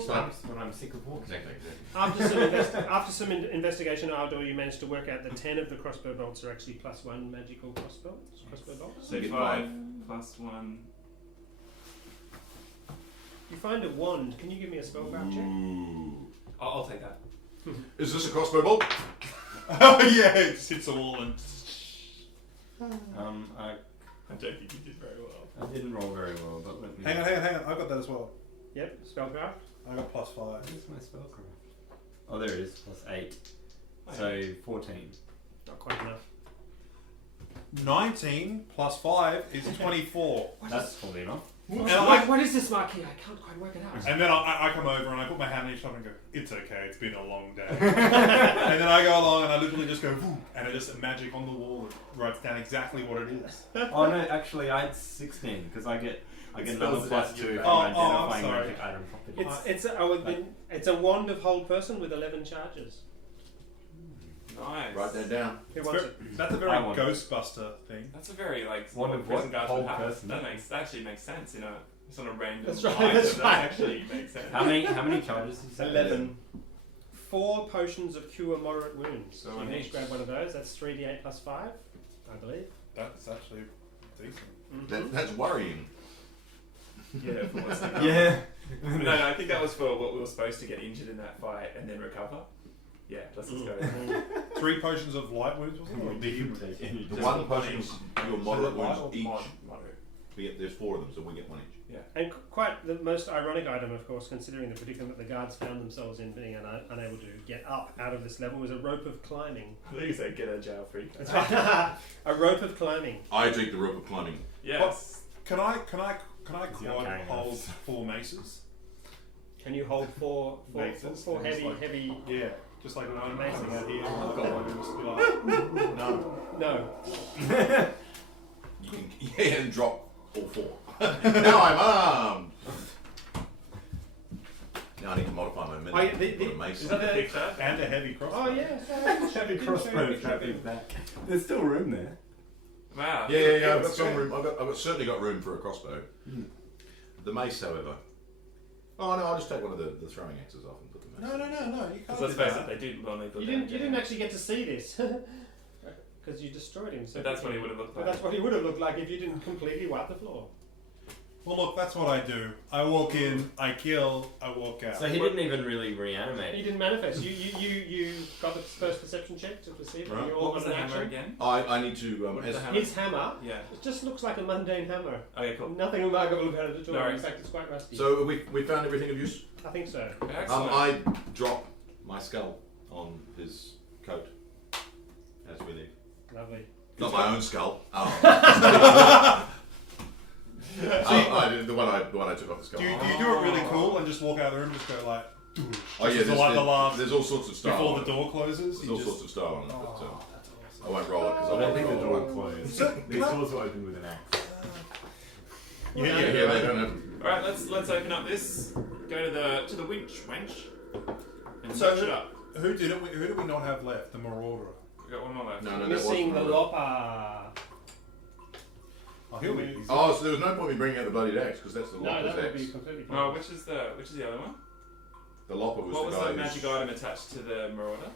Sometimes when I'm sick of walking. Exactly. After some investigation, Aldor, you managed to work out that 10 of the crossbow bolts are actually +1 magical crossbow bolts. So You get 5 plus 1. You find a wand. Can you give me a spellcraft check? Ooh. I'll take that. Is this a crossbow bolt? Oh yeah, it just hits the wall and. I don't think you did very well. I didn't roll very well, but let me. Hang on. I've got that as well. Yep, spellcraft. I got +5. Where's my spellcraft? Oh, there it is. +8. So 14. Not quite enough. 19 + 5 is 24. That's probably enough. And I, What is this, Marquis? I can't quite work it out. and then I come over and I put my hand on each shoulder and go, "It's okay. It's been a long day." And then I go along and I literally just go, "Whoo," and it just magic on the wall that writes down exactly what it is. Oh no, actually I had 16 because I get another spells it out +2 your for brain. I'm identifying sorry. magic item property. It's a wand of hold person with 11 charges. Nice. Write that down. Who wants it? That's a very I want it. Ghostbuster thing. That's a very One what of prison what? guards Whole would have. person? That actually makes sense. It's on a random. That's right, item. that's That right. actually makes sense. How many charges did you say? 11. 4 potions of cure moderate wounds. So So you on can each each. grab one of those. That's 3d8 + 5, I believe. That's actually decent. That's worrying. Yeah, for what's to come. Yeah. No, I think that was for what we were supposed to get injured in that fight and then recover. Yeah, let's just go. 3 potions of light wounds, was it? Or Didn't take any. The Just one one potion's each. your moderate Light wounds or each. moderate? There's 4 of them, so we get 1 each. And quite the most ironic item, of course, considering the predicament the guards found themselves in, being unable to get up out of this level, was a rope of climbing. I think you said get a jail free card. That's right. A rope of climbing. I take the rope of climbing. Yes. Can I not quad carrying hold enough. 4 maces? Can you hold four Maces, four things heavy, like- heavy? Yeah, just like one Maces. coming out here. I've got one. Just be like, No. No. You can and drop all 4. Now I'm armed. Now I need to modify my Oh, yeah, ability. Put a mace is on that it. the- Picture. and a heavy crossbow. Oh yeah. Heavy crossbow trapping back. There's still room there. Wow. Yeah. I've got That's some good. room. I've certainly got room for a crossbow. The mace, however. Oh no, I'll just take one of the throwing axes off and put the mace. No, you can't Because do let's face that. it, they did well need the You didn't actually get to see this because you destroyed him. So But that's what he would have looked But like. that's what he would have looked like if you didn't completely wipe the floor. Well, look, that's what I do. I walk in, I kill, I walk out. So he didn't even really You reanimate. didn't manifest. You got the first perception check to perceive. Right. You all What got was an the hammer action. again? I need to. What is As, the hammer? His hammer. Yeah. It just looks like a mundane hammer. Okay, cool. Nothing remarkable about it at all. No. In fact, it's quite rusty. so we found everything of use. I think so. Excellent. I drop my skull on his coat as we leave. Lovely. Not my own skull. Oh. The one I took off the skull. Do you do it really cool and just walk out of the room and just go like, Oh yeah, just like the last, there's all sorts of style. before on the it. door closes? There's all sorts of style on it, but I won't roll it because I don't think the door closed. So- These doors were opened with an axe. Yeah, they don't have. All right, let's open up this. Go to the winch, and So winch it up. who did it? Who do we not have left? The Marauder. We got one more left. No, that Missing the wasn't. lopper. Oh, here we go. Oh, so there was no point in me bringing out the bloody axe because that's the No, lopper's that would be axe. completely fine. Oh, which is the other one? The lopper was What the was guy the who's- magic item attached to the marauder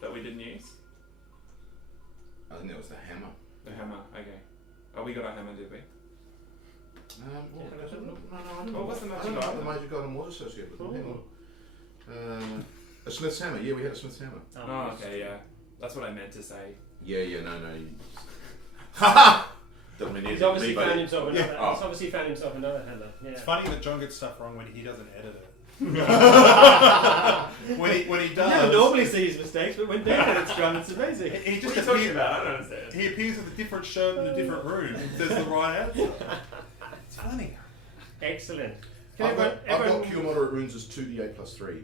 that we didn't use? I think that was the hammer. The hammer. Okay. Oh, we got our hammer, did we? No, What was the I magic don't know what item? the magic item was associated with it. Hang on. A smith's hammer. Yeah, we had a smith's hammer. Oh, okay, yeah. That's what I meant to say. Yeah, no. Ha! Doesn't mean He's anything to obviously me, found buddy. himself another. Oh. He's obviously found himself another hammer. Yeah. It's funny that John gets stuff wrong when he doesn't edit it. when he You does, never normally see his mistakes, but when David it's done, it's amazing. he just What are you talking appears. about? I don't understand. He appears with a different shirt in a different room and says the right answer. It's funny. Excellent. Can I've got everyone- cure moderate runes as 2d8 plus 3.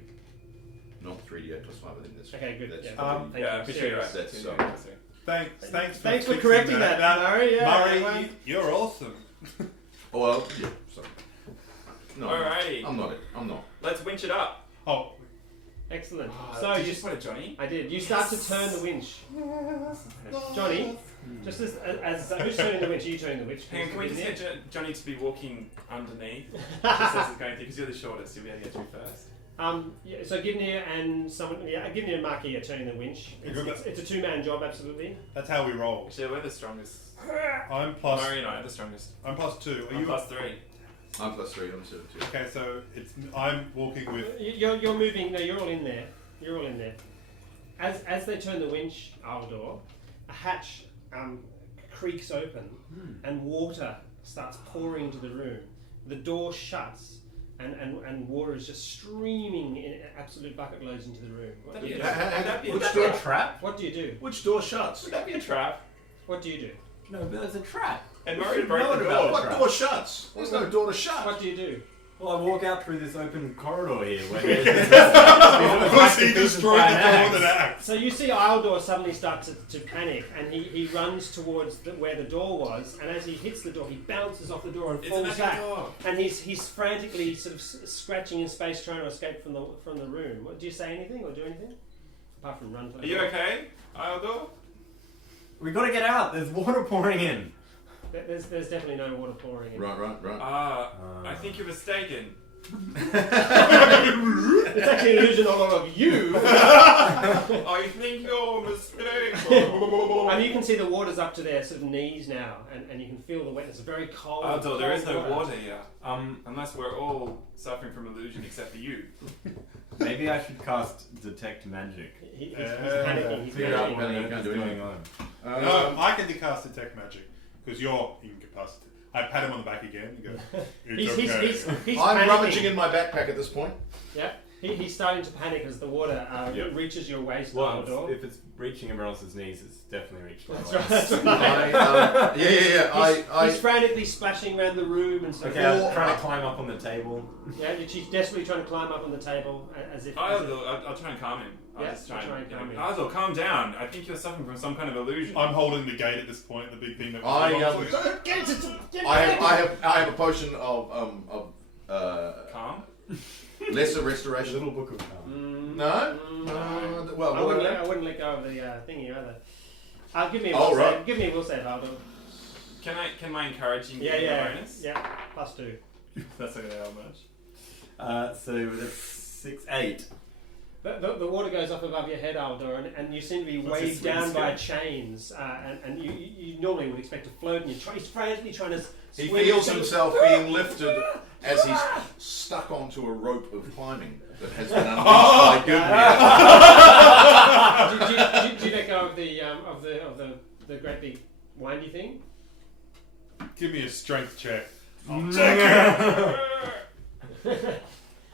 Not 3d8 plus 5, I think that's. Okay, good. That's Yeah. probably- Thank Yeah, you. I'm pretty sure you're right. That's so. Thanks Thanks for fixing correcting that, Murray. Yeah, Murray, everyone. you're awesome. Oh, well, yeah, sorry. No, Alrighty. I'm not. Let's winch it up. Oh, Excellent. Oh, So did you you spot it, Johnny? I did. You start to turn the winch. Johnny, just as who's turning the winch? Are you turning the winch? Hang on, can we just Yeah. get Johnny to be walking underneath just as it's going through? Because you're the shortest, you'll be able to get through first. Yeah, so Givnir and someone, Givnir and Marky are turning the winch. It's a two-man job, absolutely. that's how we roll. Actually, we're the strongest. I'm plus. Murray and I are the strongest. I'm plus 2. Are I'm you? plus 3. I'm plus 3, I'm 7 2. Okay, so I'm walking with. You're moving. No, you're all in there. You're all in there. As they turn the winch, Aldor, a hatch creaks open, and water starts pouring into the room. The door shuts, and water is just streaming in absolute bucket loads into the room. What do you do? Which door? trap? What do you do? Which door shuts? Would that be a trap? What do you do? No, but it's a trap. And Murray You broke know the about door. the What trap. door shuts? There's no door to shut. What do you do? Well, I walk out through this open corridor here. Where there's Because he destroyed the door with an axe. So you see Aldor suddenly start to panic, and he runs towards where the door was, and as he hits the door, he bounces off the door and It's a falls magic back. door. And he's frantically sort of scratching in space, trying to escape from the room. Do you say anything or do anything apart from run? For the Are you door? okay, Ildor? We gotta get out. There's water pouring in. There's definitely no water pouring in. Right. I think you're mistaken. It's actually an illusion all of you. I think you're mistaken. And you can see the water's up to their sort of knees now, and you can feel the wetness. It's very cold. Ildor, there is no cold water here. Unless we're all suffering from illusion except for you. Maybe I should cast detect magic. He's panicking. He's Figure out panicking. what on You earth can't is do going anything. on. No, I can cast detect magic because you're incapacitated. I pat him on the back again and go, it's He's okay. I'm panicking. rummaging in my backpack at this point. Yeah, he's starting to panic as the water Yep. reaches your waist. Well, Aldor. if it's reaching everyone else's knees, it's definitely reached my That's waist. right. That's right. Yeah. He's frantically splashing around the room and so Okay, forth. I'm trying to climb up on the table. Yeah, she's desperately trying to climb up on the table as if. I'll try and calm him. I'll Yeah, just try try and and calm him. Ildor, calm down. I think you're suffering from some kind of illusion. I'm holding the gate at this point, the big thing that I have a potion of Calm? lesser restoration. Little book of calm. No. Well, I wouldn't let go of the thingy either. Give me a Oh, will right. save. Give me a will save, Aldor. Can my encouraging give me a bonus? Yeah, +2. That's not gonna help much. So that's 6, 8. The water goes up above your head, Aldor, and you seem to be What's weighed his down skill? by chains, and you normally would expect to float, and he's frantically trying to He swim feels into- himself being lifted as he's stuck onto a rope of climbing that has been unleashed by Goodney. do you let go of the great big windy thing? Give me a strength check.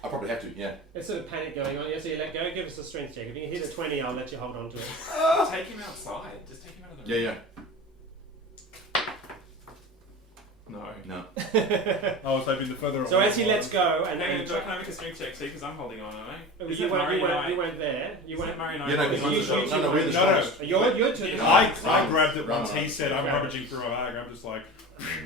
I probably have to, yeah. There's sort of panic going on. Yeah, so you let go. Give us a strength check. If you can hit a 20, I'll let you hold on to it. Take him outside. Just take him out of the Yeah, room. yeah. No. No. I was hoping the further So away as he it lets was. go, and Hang on, then can I make a strength check too? Because I'm holding on, aren't I? you weren't there. You Isn't weren't. Murray and I Yeah, no, holding on because to you- the no, no, we're the No, strongest. You're to the Yeah. I grabbed it once Run. he said I'm Grab it. rummaging through my bag. I'm just like,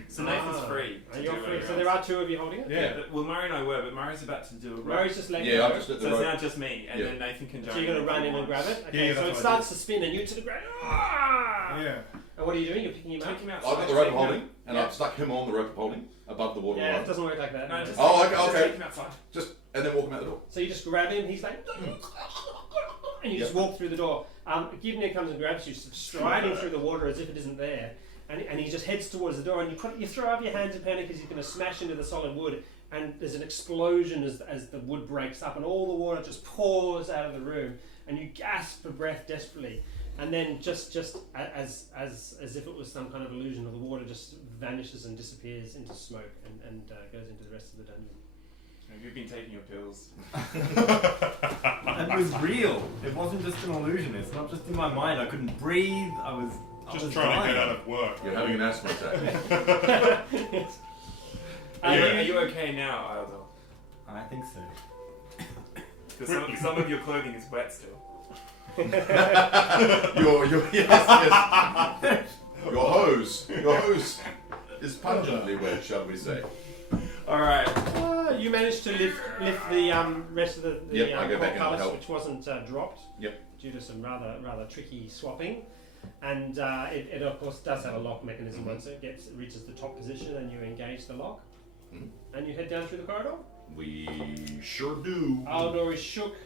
So Nathan's free. to You're do free. whatever So there else. are two of you holding it. yeah. Well, Murray and I were, but Murray's about to do a rope. Murray's just letting Yeah, go. I've just let So the it's rope. now just me, and Yeah. then Nathan can join. So you're going to if run he in and wants. grab it? Okay, Yeah, so it that's what I starts to spin and you to the ground. Ah! Yeah. And what are you doing? You're picking him up? Take him I've outside. got the rope take of him holding, and I've stuck him on the rope of holding above the water Yeah, it line. doesn't work like that. No, just Oh, take, okay, just okay. take him outside. Just, and then walk him out the door. So you just grab him, he's like, and you just walk through the door. Gibnir comes and grabs you, striding through the water as if it isn't there, and he just heads towards the door, and you throw up your hands in panic because he's going to smash into the solid wood, and there's an explosion as the wood breaks up, and all the water just pours out of the room, and you gasp for breath desperately, and then just as if it was some kind of illusion, the water just vanishes and disappears into smoke and goes into the rest of the dungeon. You've been taking your pills. It was real. It wasn't just an illusion. It's not just in my mind. I couldn't breathe. I was Just trying to get out dying. of work. You're having an asthma attack. Are you okay now, Aldo? I think so. Because some of your clothing is wet still. Yes. Your hose is pungently wet, shall we say? Alright. You managed to lift the rest of the Yep, I go back in and portcullis, help. which wasn't dropped. Yep. Due to some rather tricky swapping, and it of course does have a lock mechanism. Once it reaches the top position, and you engage the lock, and you head down through the corridor. We sure do. Aldor is shook,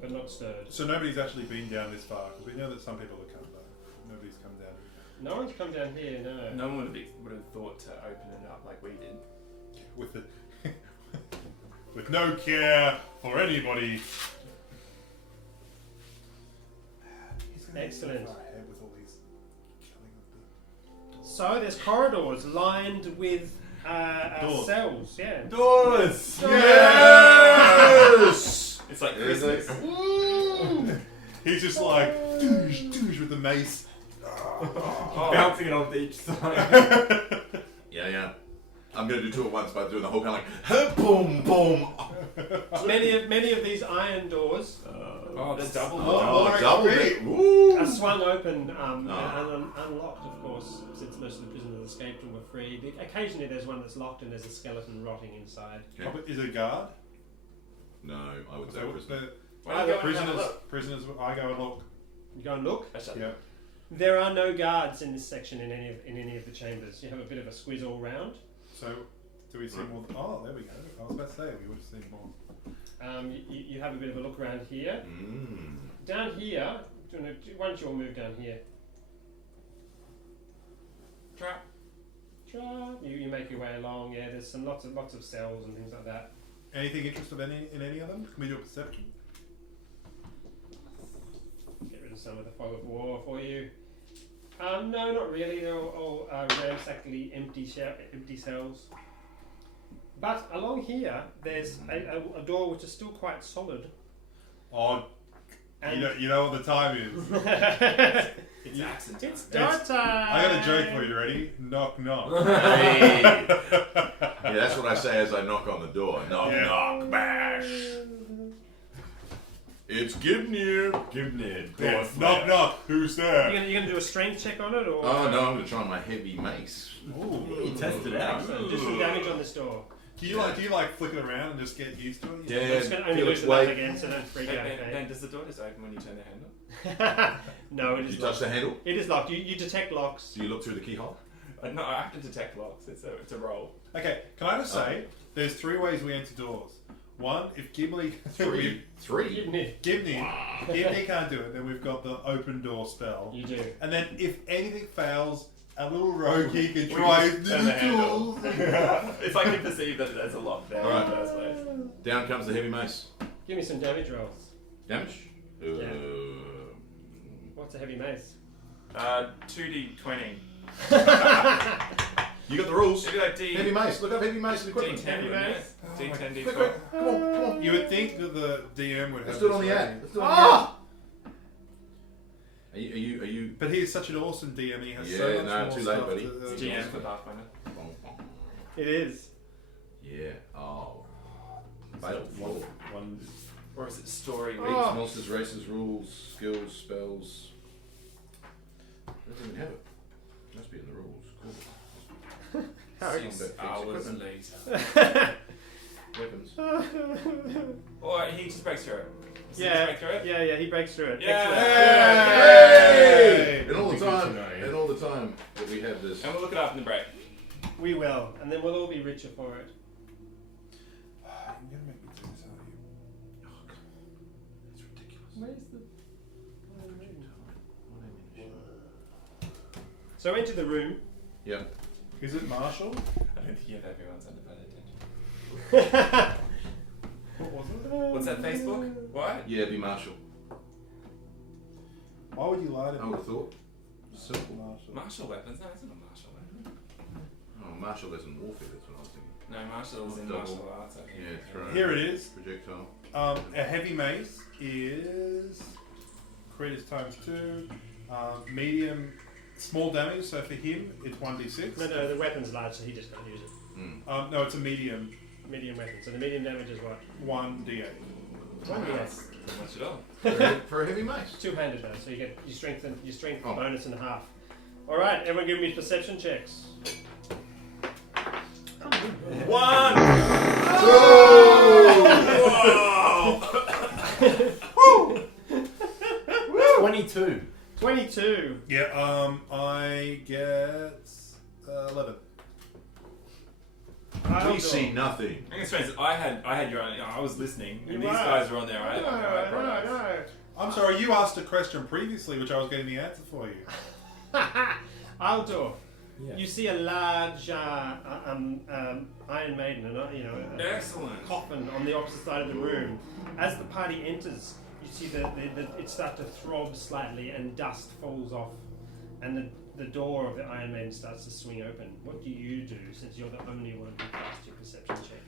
but not stirred. So nobody's actually been down this far, because we know that some people have come though. Nobody's come down. No one's come down here. No. No one would have thought to open it up like we did. With the with no care for anybody. He's gonna Excellent. get ahead with all these killing of So there's corridors lined with Doors. cells. Yeah. Doors! Yes! It's like Is Christmas. it? the... He's just like doosh, doosh with the mace. Bouncing it off each side. Yeah. I'm going to do two at once by doing the whole kind of like, boom, boom. Many of these iron doors Oh, the double. Oh, Oh, double great. it. Woo! are swung open and Oh. unlocked, of course, since most of the prisoners escaped and were freed. Occasionally there's one that's locked and there's a skeleton rotting inside. Okay. Is it a guard? No, I would say So prison. Why don't you go and have a look? prisoners. I go and look. You go and look. Yeah. There are no guards in this section in any of the chambers. You have a bit of a squiz all round. So, do we see more? Oh, there we go. I was about to say we would have seen more. You have a bit of a look around here. Down here, why don't you all move down here? Trap. You make your way along. Yeah, there's some lots of cells and things like that. Anything interesting in any of them? Can we do a perception? Get rid of some of the fog of war for you. No, not really. They're all ransackly empty cells. But along here, there's a door which is still quite solid. Oh, And you know what the time is. It's accent time. it's start time. I got a joke for you. Ready? Knock knock. Hey. Yeah, that's what I say as I knock on the door. Knock, Yeah. knock, bash. It's Gibnir. Yeah, knock knock. Who's there? You're gonna do a strength check on it, or Oh no, I'm going to try my heavy mace. Ooh. You test it out. Excellent. Do some damage on this door. Do you like flick it around and just get used to it? Yeah. I'm just gonna only feel lose its the knife weight. again, so don't freak out. Ben, Okay? does the door just open when you turn the handle? No, it Did is you touch locked. the handle? It is locked. You detect locks. Do you look through the keyhole? No, I have to detect locks. It's a roll. Okay, can I just say, there's three ways we enter doors. 1. If Gimli... Three. Gimli can't do it, then we've got the open door spell. You do. And then if anything fails, a little roguey can try his turn the little handle. If I can perceive that there's a lock there Alright. in the first place. Down comes the heavy mace. Give me some damage rolls. Damage? Yeah. What's a heavy mace? 2d20. You got the rules. Maybe like Heavy mace. Look up heavy mace and equipment. D10, wouldn't it? D10, Quick, D12. quick. Come on, come on. You would think that the DM would have Let's do it on this the ready. ad. Let's do it on the ad. Are you? But he is such an awesome DM. He has Yeah, so much no, more too late, stuff buddy. to, It's GM for Pathfinder. It is. Yeah. Oh. Fatal floor. one. Or is it story? Oh. Monsters, races, rules, skills, spells. It doesn't even have it. Must be in the rules. Cool. 6 hours Equipment. later. Weapons. Or he just breaks through it. Does he Yeah. just break through it? Yeah, he breaks through it. Yeah. Excellent. Hey! And all the Good to time, know, yeah. and all the time that we have this. And we'll look it up in the break. We will, and then we'll all be richer for it. You're gonna make me do this, aren't you? Oh, God. It's ridiculous. Where's the... So enter the room. Yeah. Is it Marshall? I don't think you have everyone's under bad attention. What was it? What's that, Facebook? What? Yeah, be Marshall. Why would you lie to I me? would have thought. Simple. Marshall. Martial weapons? No, it's not a martial weapon. Oh, Marshall is in warfare, that's what I was thinking. No, martial is in Double. martial arts, I think. Yeah, throw. Here it is. Projectile. A heavy mace is crit is ×2. Medium, small damage. So for him, it's 1d6. No, the weapon's large, so he just can't use it. No, it's a medium, Medium weapon. So the medium damage is what? 1d8. One yes. Not much at all. For a heavy mace. Two-handed though, so you get your strength Oh. bonus and a half. All right, everyone, give me perception checks. 1! Whoa! 22. 22. Yeah. I get 11. We see nothing. I'm gonna explain this. I had your own. I was listening, and You these were. guys were on there. I brought No. I'm sorry. You asked a question previously, which I was getting the answer for you. I'll do. Yeah. You see a large Iron Maiden, a Excellent. coffin on the opposite side of the room. As the party enters, you see it start to throb slightly, and dust falls off, and the door of the Iron Maiden starts to swing open. What do you do, since you're the only one who passed your perception check?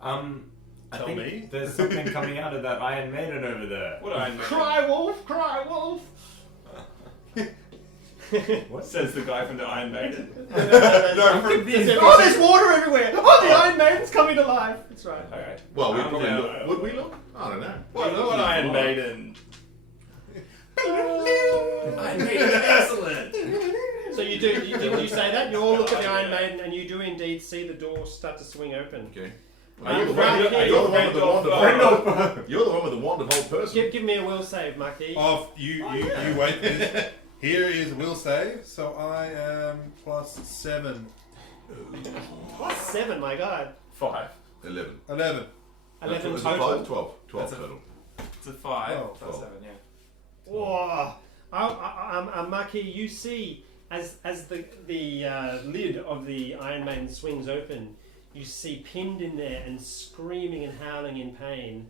I Tell think me. there's something coming out of that Iron Maiden over there. What I know. Cry wolf! Cry wolf! What? Says the guy from the Iron Maiden. No, Oh, there's water everywhere! Oh, the Iron Maiden's coming to life! That's right. Alright. Well, we probably Yeah. look. Would we look? I don't know. What Iron Maiden? Iron Maiden, excellent. So you say that? You all look at the Iron Maiden, and you do indeed see the door start to swing open. Okay. You're the You're the one with the wand of Friend hold. You're the one with the wand of hold person. Give me a will save, Marquis. you wait. Here is a will save. So I am +7. +7, my God. 5. 11. 11. 11 Is it total. 5? 12. 12 That's a- total. It's a 5 Oh, plus 12. 7, yeah. Whoa! Marquis, you see as the lid of the Iron Maiden swings open, you see pinned in there and screaming and howling in pain.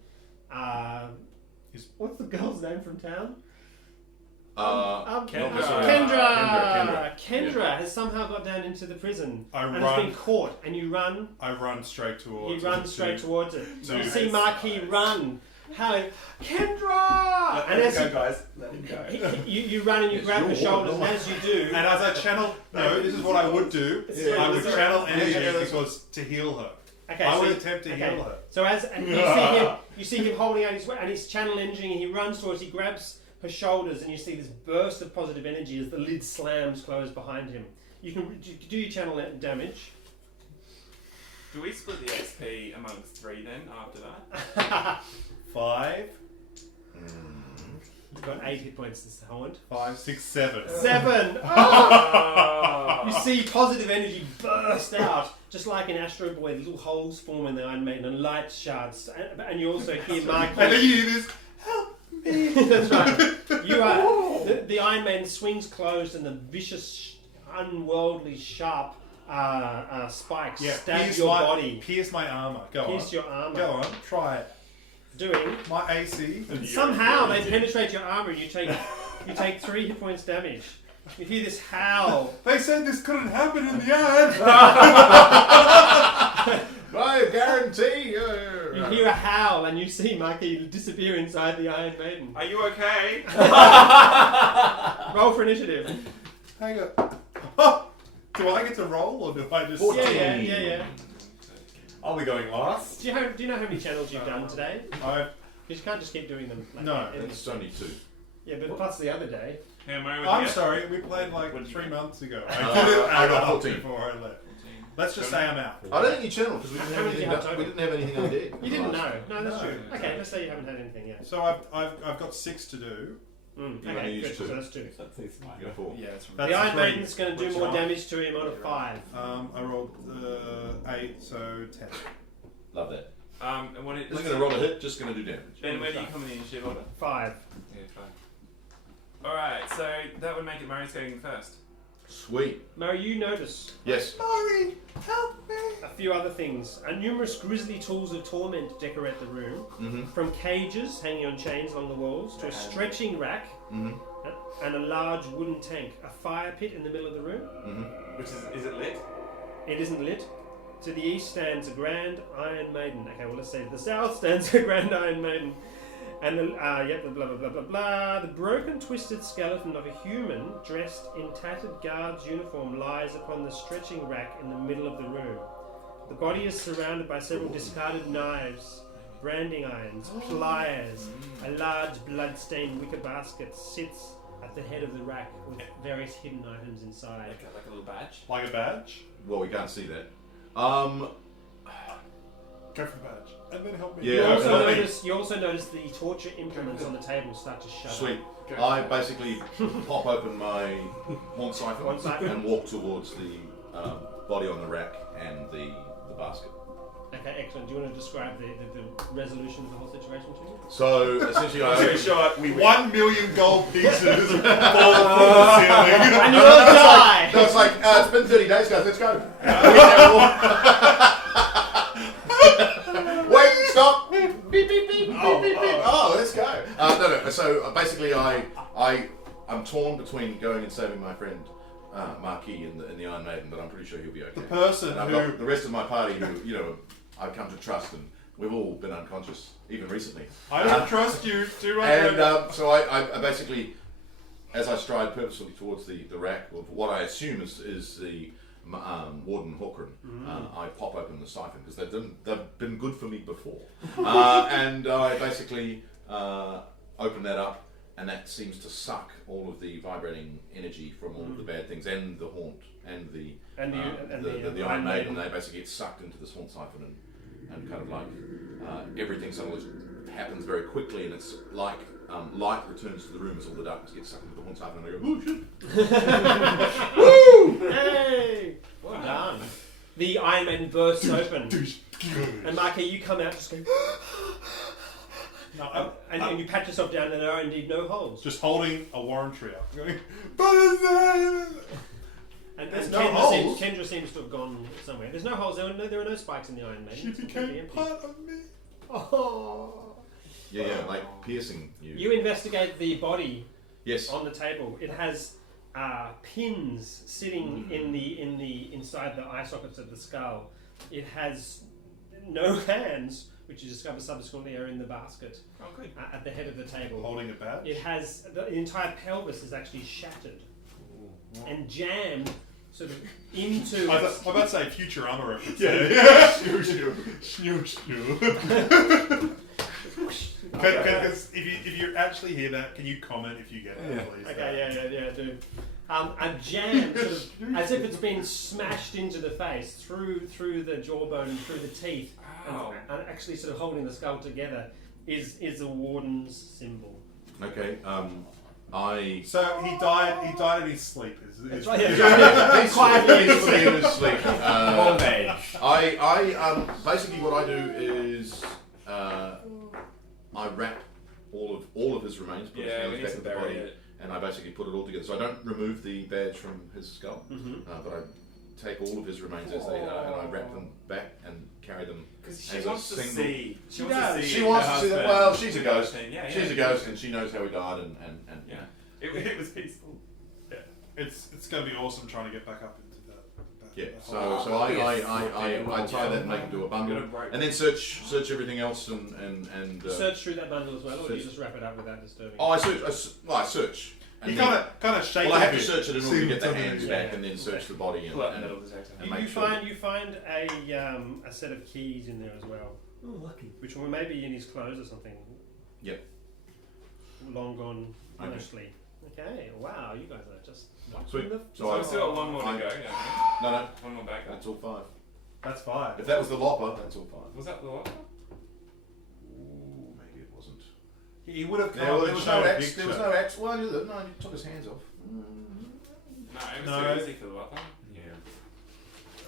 What's the girl's name from town? Kendra. Kendra has somehow got down into the prison I and has run. been caught. And you run. I run straight towards. He runs straight towards it. No. You see Marquis run, howling, Kendra! And as guys. Let him go. you run and you It's grab your her shoulders, war, and as you do, And as I channel, this is what I would do. Yeah. I would channel energy Yeah. because to heal her. okay, I so, would attempt to heal her. So and you see him holding out and he's channel energy, and he runs towards, he grabs her shoulders, and you see this burst of positive energy as the lid slams closed behind him. You can do your channel damage. Do we split the XP amongst 3 then after that? 5. got 8 hit points this moment. 5, 6, 7. 7! Oh! You see positive energy burst out, just like in Astro Boy, little holes form in the Iron Maiden and light shards. And you also hear Mark. And then you hear this, help me! That's right. You are the Iron Maiden swings closed, and the vicious, unworldly, sharp spikes stab your body. Pierce my armor. Go on. Pierce your armor. Go on. Try it. Doing. My AC. Somehow they penetrate your armor, and you take 3 hit points damage. You hear this howl. They said this couldn't happen in the ad. I guarantee you. You hear a howl, and you see Marky disappear inside the Iron Maiden. Are you okay? Roll for initiative. Hang on. Do I get to roll, or do I just... Yeah. I'll be going last. Do you know how many channels you've done today? You can't just keep doing them. No. It's only 2. Yeah, but plus the other day. Yeah, Mario, I'm sorry, we played like 3 months ago. I Uh, did it I got out 14. before I left. Let's just say I'm out. I don't think you channeled because we How didn't have many did you have anything. We didn't have anything undead. You didn't know. No, that's No. true. Okay, let's say you haven't had anything yet. So I've got 6 to do. only Okay, used good. 2. So that's 2. That's too smart. You got 4. Yeah, that's right. That's The Iron 3. Maiden's going to do Which more one? damage to him on a 5. I rolled 8, so 10. Love that. And what it, Isn't going to roll a hit, just going to do damage. Ben, where do you come in the initiative order? 5. Yeah, 5. Alright, so that would make it Mario's going first. Sweet. Mary, you notice Yes. Maury, help me! a few other things. Numerous grisly tools of torment decorate the room, Mm-hmm. from cages hanging on chains along the walls to a stretching rack Mm-hmm. and a large wooden tank. A fire pit in the middle of the room. Mm-hmm. Which is it lit? It isn't lit. To the east stands a grand Iron Maiden. Okay, well, let's say to the south stands a grand Iron Maiden. And the blah blah blah blah blah. The broken, twisted skeleton of a human dressed in tattered guard's uniform lies upon the stretching rack in the middle of the room. The body is surrounded by several discarded knives, branding irons, pliers. A large blood-stained wicker basket sits at the head of the rack with various hidden items inside. Like a little badge? Like a badge? Well, we can't see that. Go for the badge. And then help me. Yeah. You also notice the torture implements on the table start to shut Sweet. up. I basically pop open my horn siphon and walk towards the body on the rack and the basket. Okay, excellent. Do you want to describe the resolution of the whole situation to me? So essentially, I open, shot. 1 million gold pieces fall from the ceiling. And you will die! No, it's like it's been 30 days, guys. Let's go. Wait, stop. Beep, beep, beep, beep, beep, beep. Oh, let's go. No. So basically, I'm torn between going and saving my friend Marquis in the Iron Maiden, but I'm pretty sure he'll be okay. The person and I've who... got the rest of my party who I've come to trust, and we've all been unconscious even recently. I don't trust you. Do I? And so I basically, as I stride purposefully towards the rack of what I assume is the Warden Hawkern, I pop open the siphon because they've been good for me before, and I basically open that up, and that seems to suck all of the vibrating energy from all of the bad things and the haunt and the Iron Maiden. They basically get sucked into this haunt siphon and kind of like everything suddenly happens very quickly, and it's like light returns to the room as all the darkness gets sucked into the haunt siphon, and I go, oh shit! Woo! Hey! Well done. The Iron Maiden bursts open. And Marquis, you come out just going... No, and you pat yourself down, and there are indeed no holes. just holding a warrantry up. Going, And There's and no Kendra, holes. Kendra seems to have gone somewhere. There's no holes. There are no spikes in the Iron Maiden. she It's completely became empty. part of me. Oh. Yeah, like piercing you. You investigate the body Yes. on the table. It has pins sitting in the inside the eye sockets of the skull. It has no hands, which you discover subsequently are in the basket Oh, good. at the head of the table. Holding a badge. It has the entire pelvis is actually shattered and jammed sort of into. I was about to say Futurama reference. Yeah. Because if you actually hear that, can you comment if you get it, please? Okay, yeah, do. A jam, sort of, as if it's been smashed into the face through the jawbone and through the teeth, Ow. and actually sort of holding the skull together is a Warden's Symbol. Okay. So he died in his sleep. That's right. Yeah. Quietly in his sleep. Old age. I basically what I do is I wrap all of his remains, put his hands back in the body, and I basically put it all together. So I don't remove the badge from his skull, but I take all of his remains as they are, and I wrap them back and carry them. Because she as wants a to single. see. She does. She wants to see that. Well, she's a ghost. Yeah, She's a ghost, and she knows how he died, and yeah. It was peaceful. Yeah, it's going to be awesome trying to get back up into that. Yeah. that So I tie that and make it into a bundle, and then search everything else and Search through that bundle as well, or do you just wrap it up without disturbing? Oh, I search. You And kind of shake. well, I have to it. search it in order to get the See hands yeah. back, and then search the body and, Pull out the and, metal detector. and make sure. You find a set of keys in there as well. Oh, lucky. Which were maybe in his clothes or something. Yep. Long gone, Okay. honestly. Okay, wow, you guys are just... Sweet. So I've still got one more to go. Yeah. No, One more back. that's all 5. That's 5. If that was the lopper, that's all 5. Was that the lot? Ooh, maybe it wasn't. He would have come There up was and no shown a axe. picture. There was no axe. Well, no, he took his hands off. No, it was No. too easy for the lot. Yeah.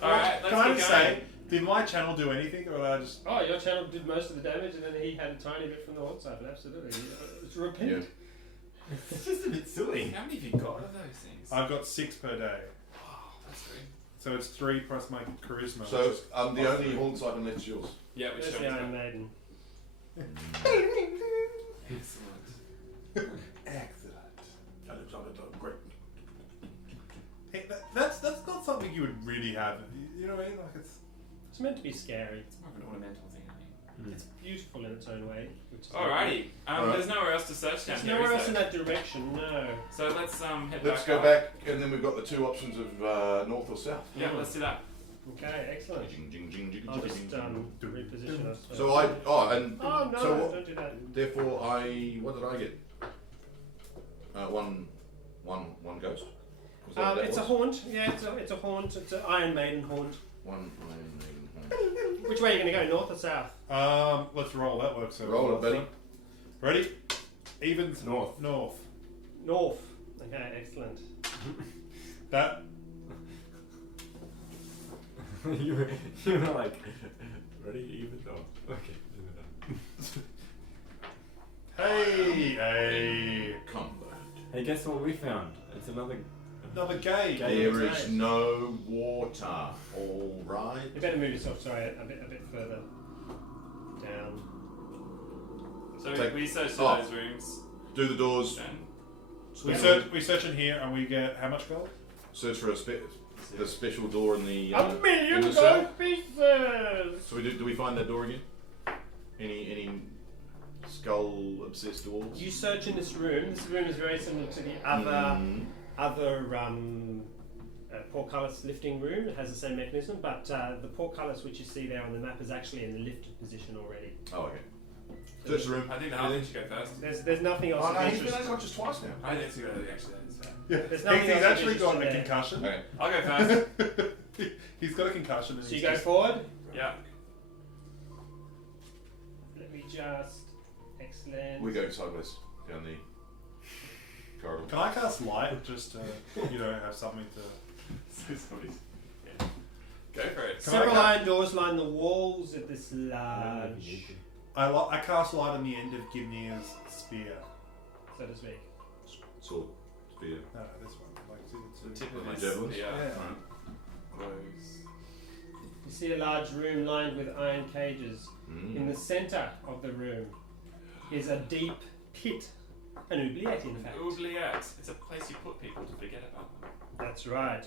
Alright, let's Can I keep just going. say, did my channel do anything, or did I just? Oh, your channel did most of the damage, and then he had a tiny bit from the horde side, but absolutely. It's repeat. Yeah. It's just a bit silly. How many have you got of those things? I've got 6 per day, Oh, that's good. so it's 3 plus my charisma. So the only horn side left is yours. Yeah, we There's should. the Iron Maiden. Excellent. Great. Hey, that's not something you would really have. You know what I mean? Like It's meant to be scary. It's more of an ornamental thing, I mean. It's beautiful in its own way. Which is Alrighty. Alright. There's nowhere else to search down There's here, nowhere is else in there? that direction, no. So let's head Let's back go up. back, and then we've got the 2 options of north or south. Yeah, let's do that. Okay, excellent. Jing, jing, jing, jing, I'll jing, just jing. reposition us. So Oh no, so what, don't do that. therefore what did I get? One ghost. Was that what that It's a was? haunt. Yeah, it's a haunt. It's an Iron Maiden haunt. One Iron Maiden haunt. Which way are you going to go, north or south? let's roll. That works. So Roll well. it, buddy. Ready? Evens. North. North. North. Okay, excellent. That. you were like, ready, even? Oh, okay. Hey. Combat. Hey, guess what we found? It's another. Another gate. There is no water. All right. You better move yourself. Sorry, a bit further down. So Take- we searched oh. those rooms. Do the doors. And We search in here and we get how much gold? Search for the special door in the. A million in the cell. gold pieces! So do we find that door again? Any skull obsessed doors? You search in this room. This room is very similar to the other portcullis lifting room. It has the same mechanism, but the portcullis which you see there on the map is actually in the lifted position already. Oh, okay. Search the room. I think the halfling should go first. There's nothing else Oh of no, he's been interest. unconscious twice now. I think it's good. Actually, that is fair. Yeah. There's nothing He's else of actually interest got in a there. concussion. Okay, I'll go first. He's got a concussion. And So you he's go just- forward. Yeah. Let me just... Excellent. We go sideways down the corridor. Can I cast light just to have something to? Yeah. Go for it. Several iron doors line the walls of this large, I cast light on the end of Gimnir's spear. so to speak. Sword. Spear. No, this one. Like, see, The it's tip of My his javelins? yeah. Yeah. Close. You see a large room lined with iron cages. In Mm. the centre of the room is a deep pit, an oubliette in fact. Oubliette. It's a place you put people to forget about them. That's right.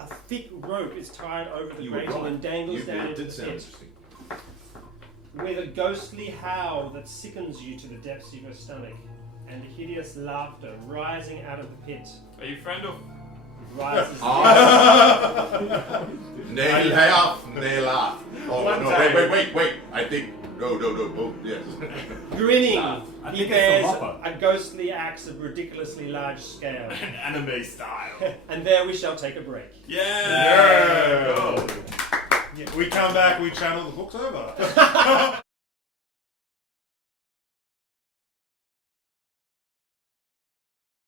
A thick rope is tied over the You were grating right. and dangles down It into did the sound pit, interesting. with a ghostly howl that sickens you to the depths of your stomach, and hideous laughter rising out of the pit. Are you friend or? Rises. They laugh. They laugh. Oh One no! time. Wait! I think no. Oh yes. Grinning, I he think it's the bears mopper. a ghostly axe of ridiculously large scale. Anime style. And there we shall take a break. Yeah. Yeah. We come back. We channel the books over.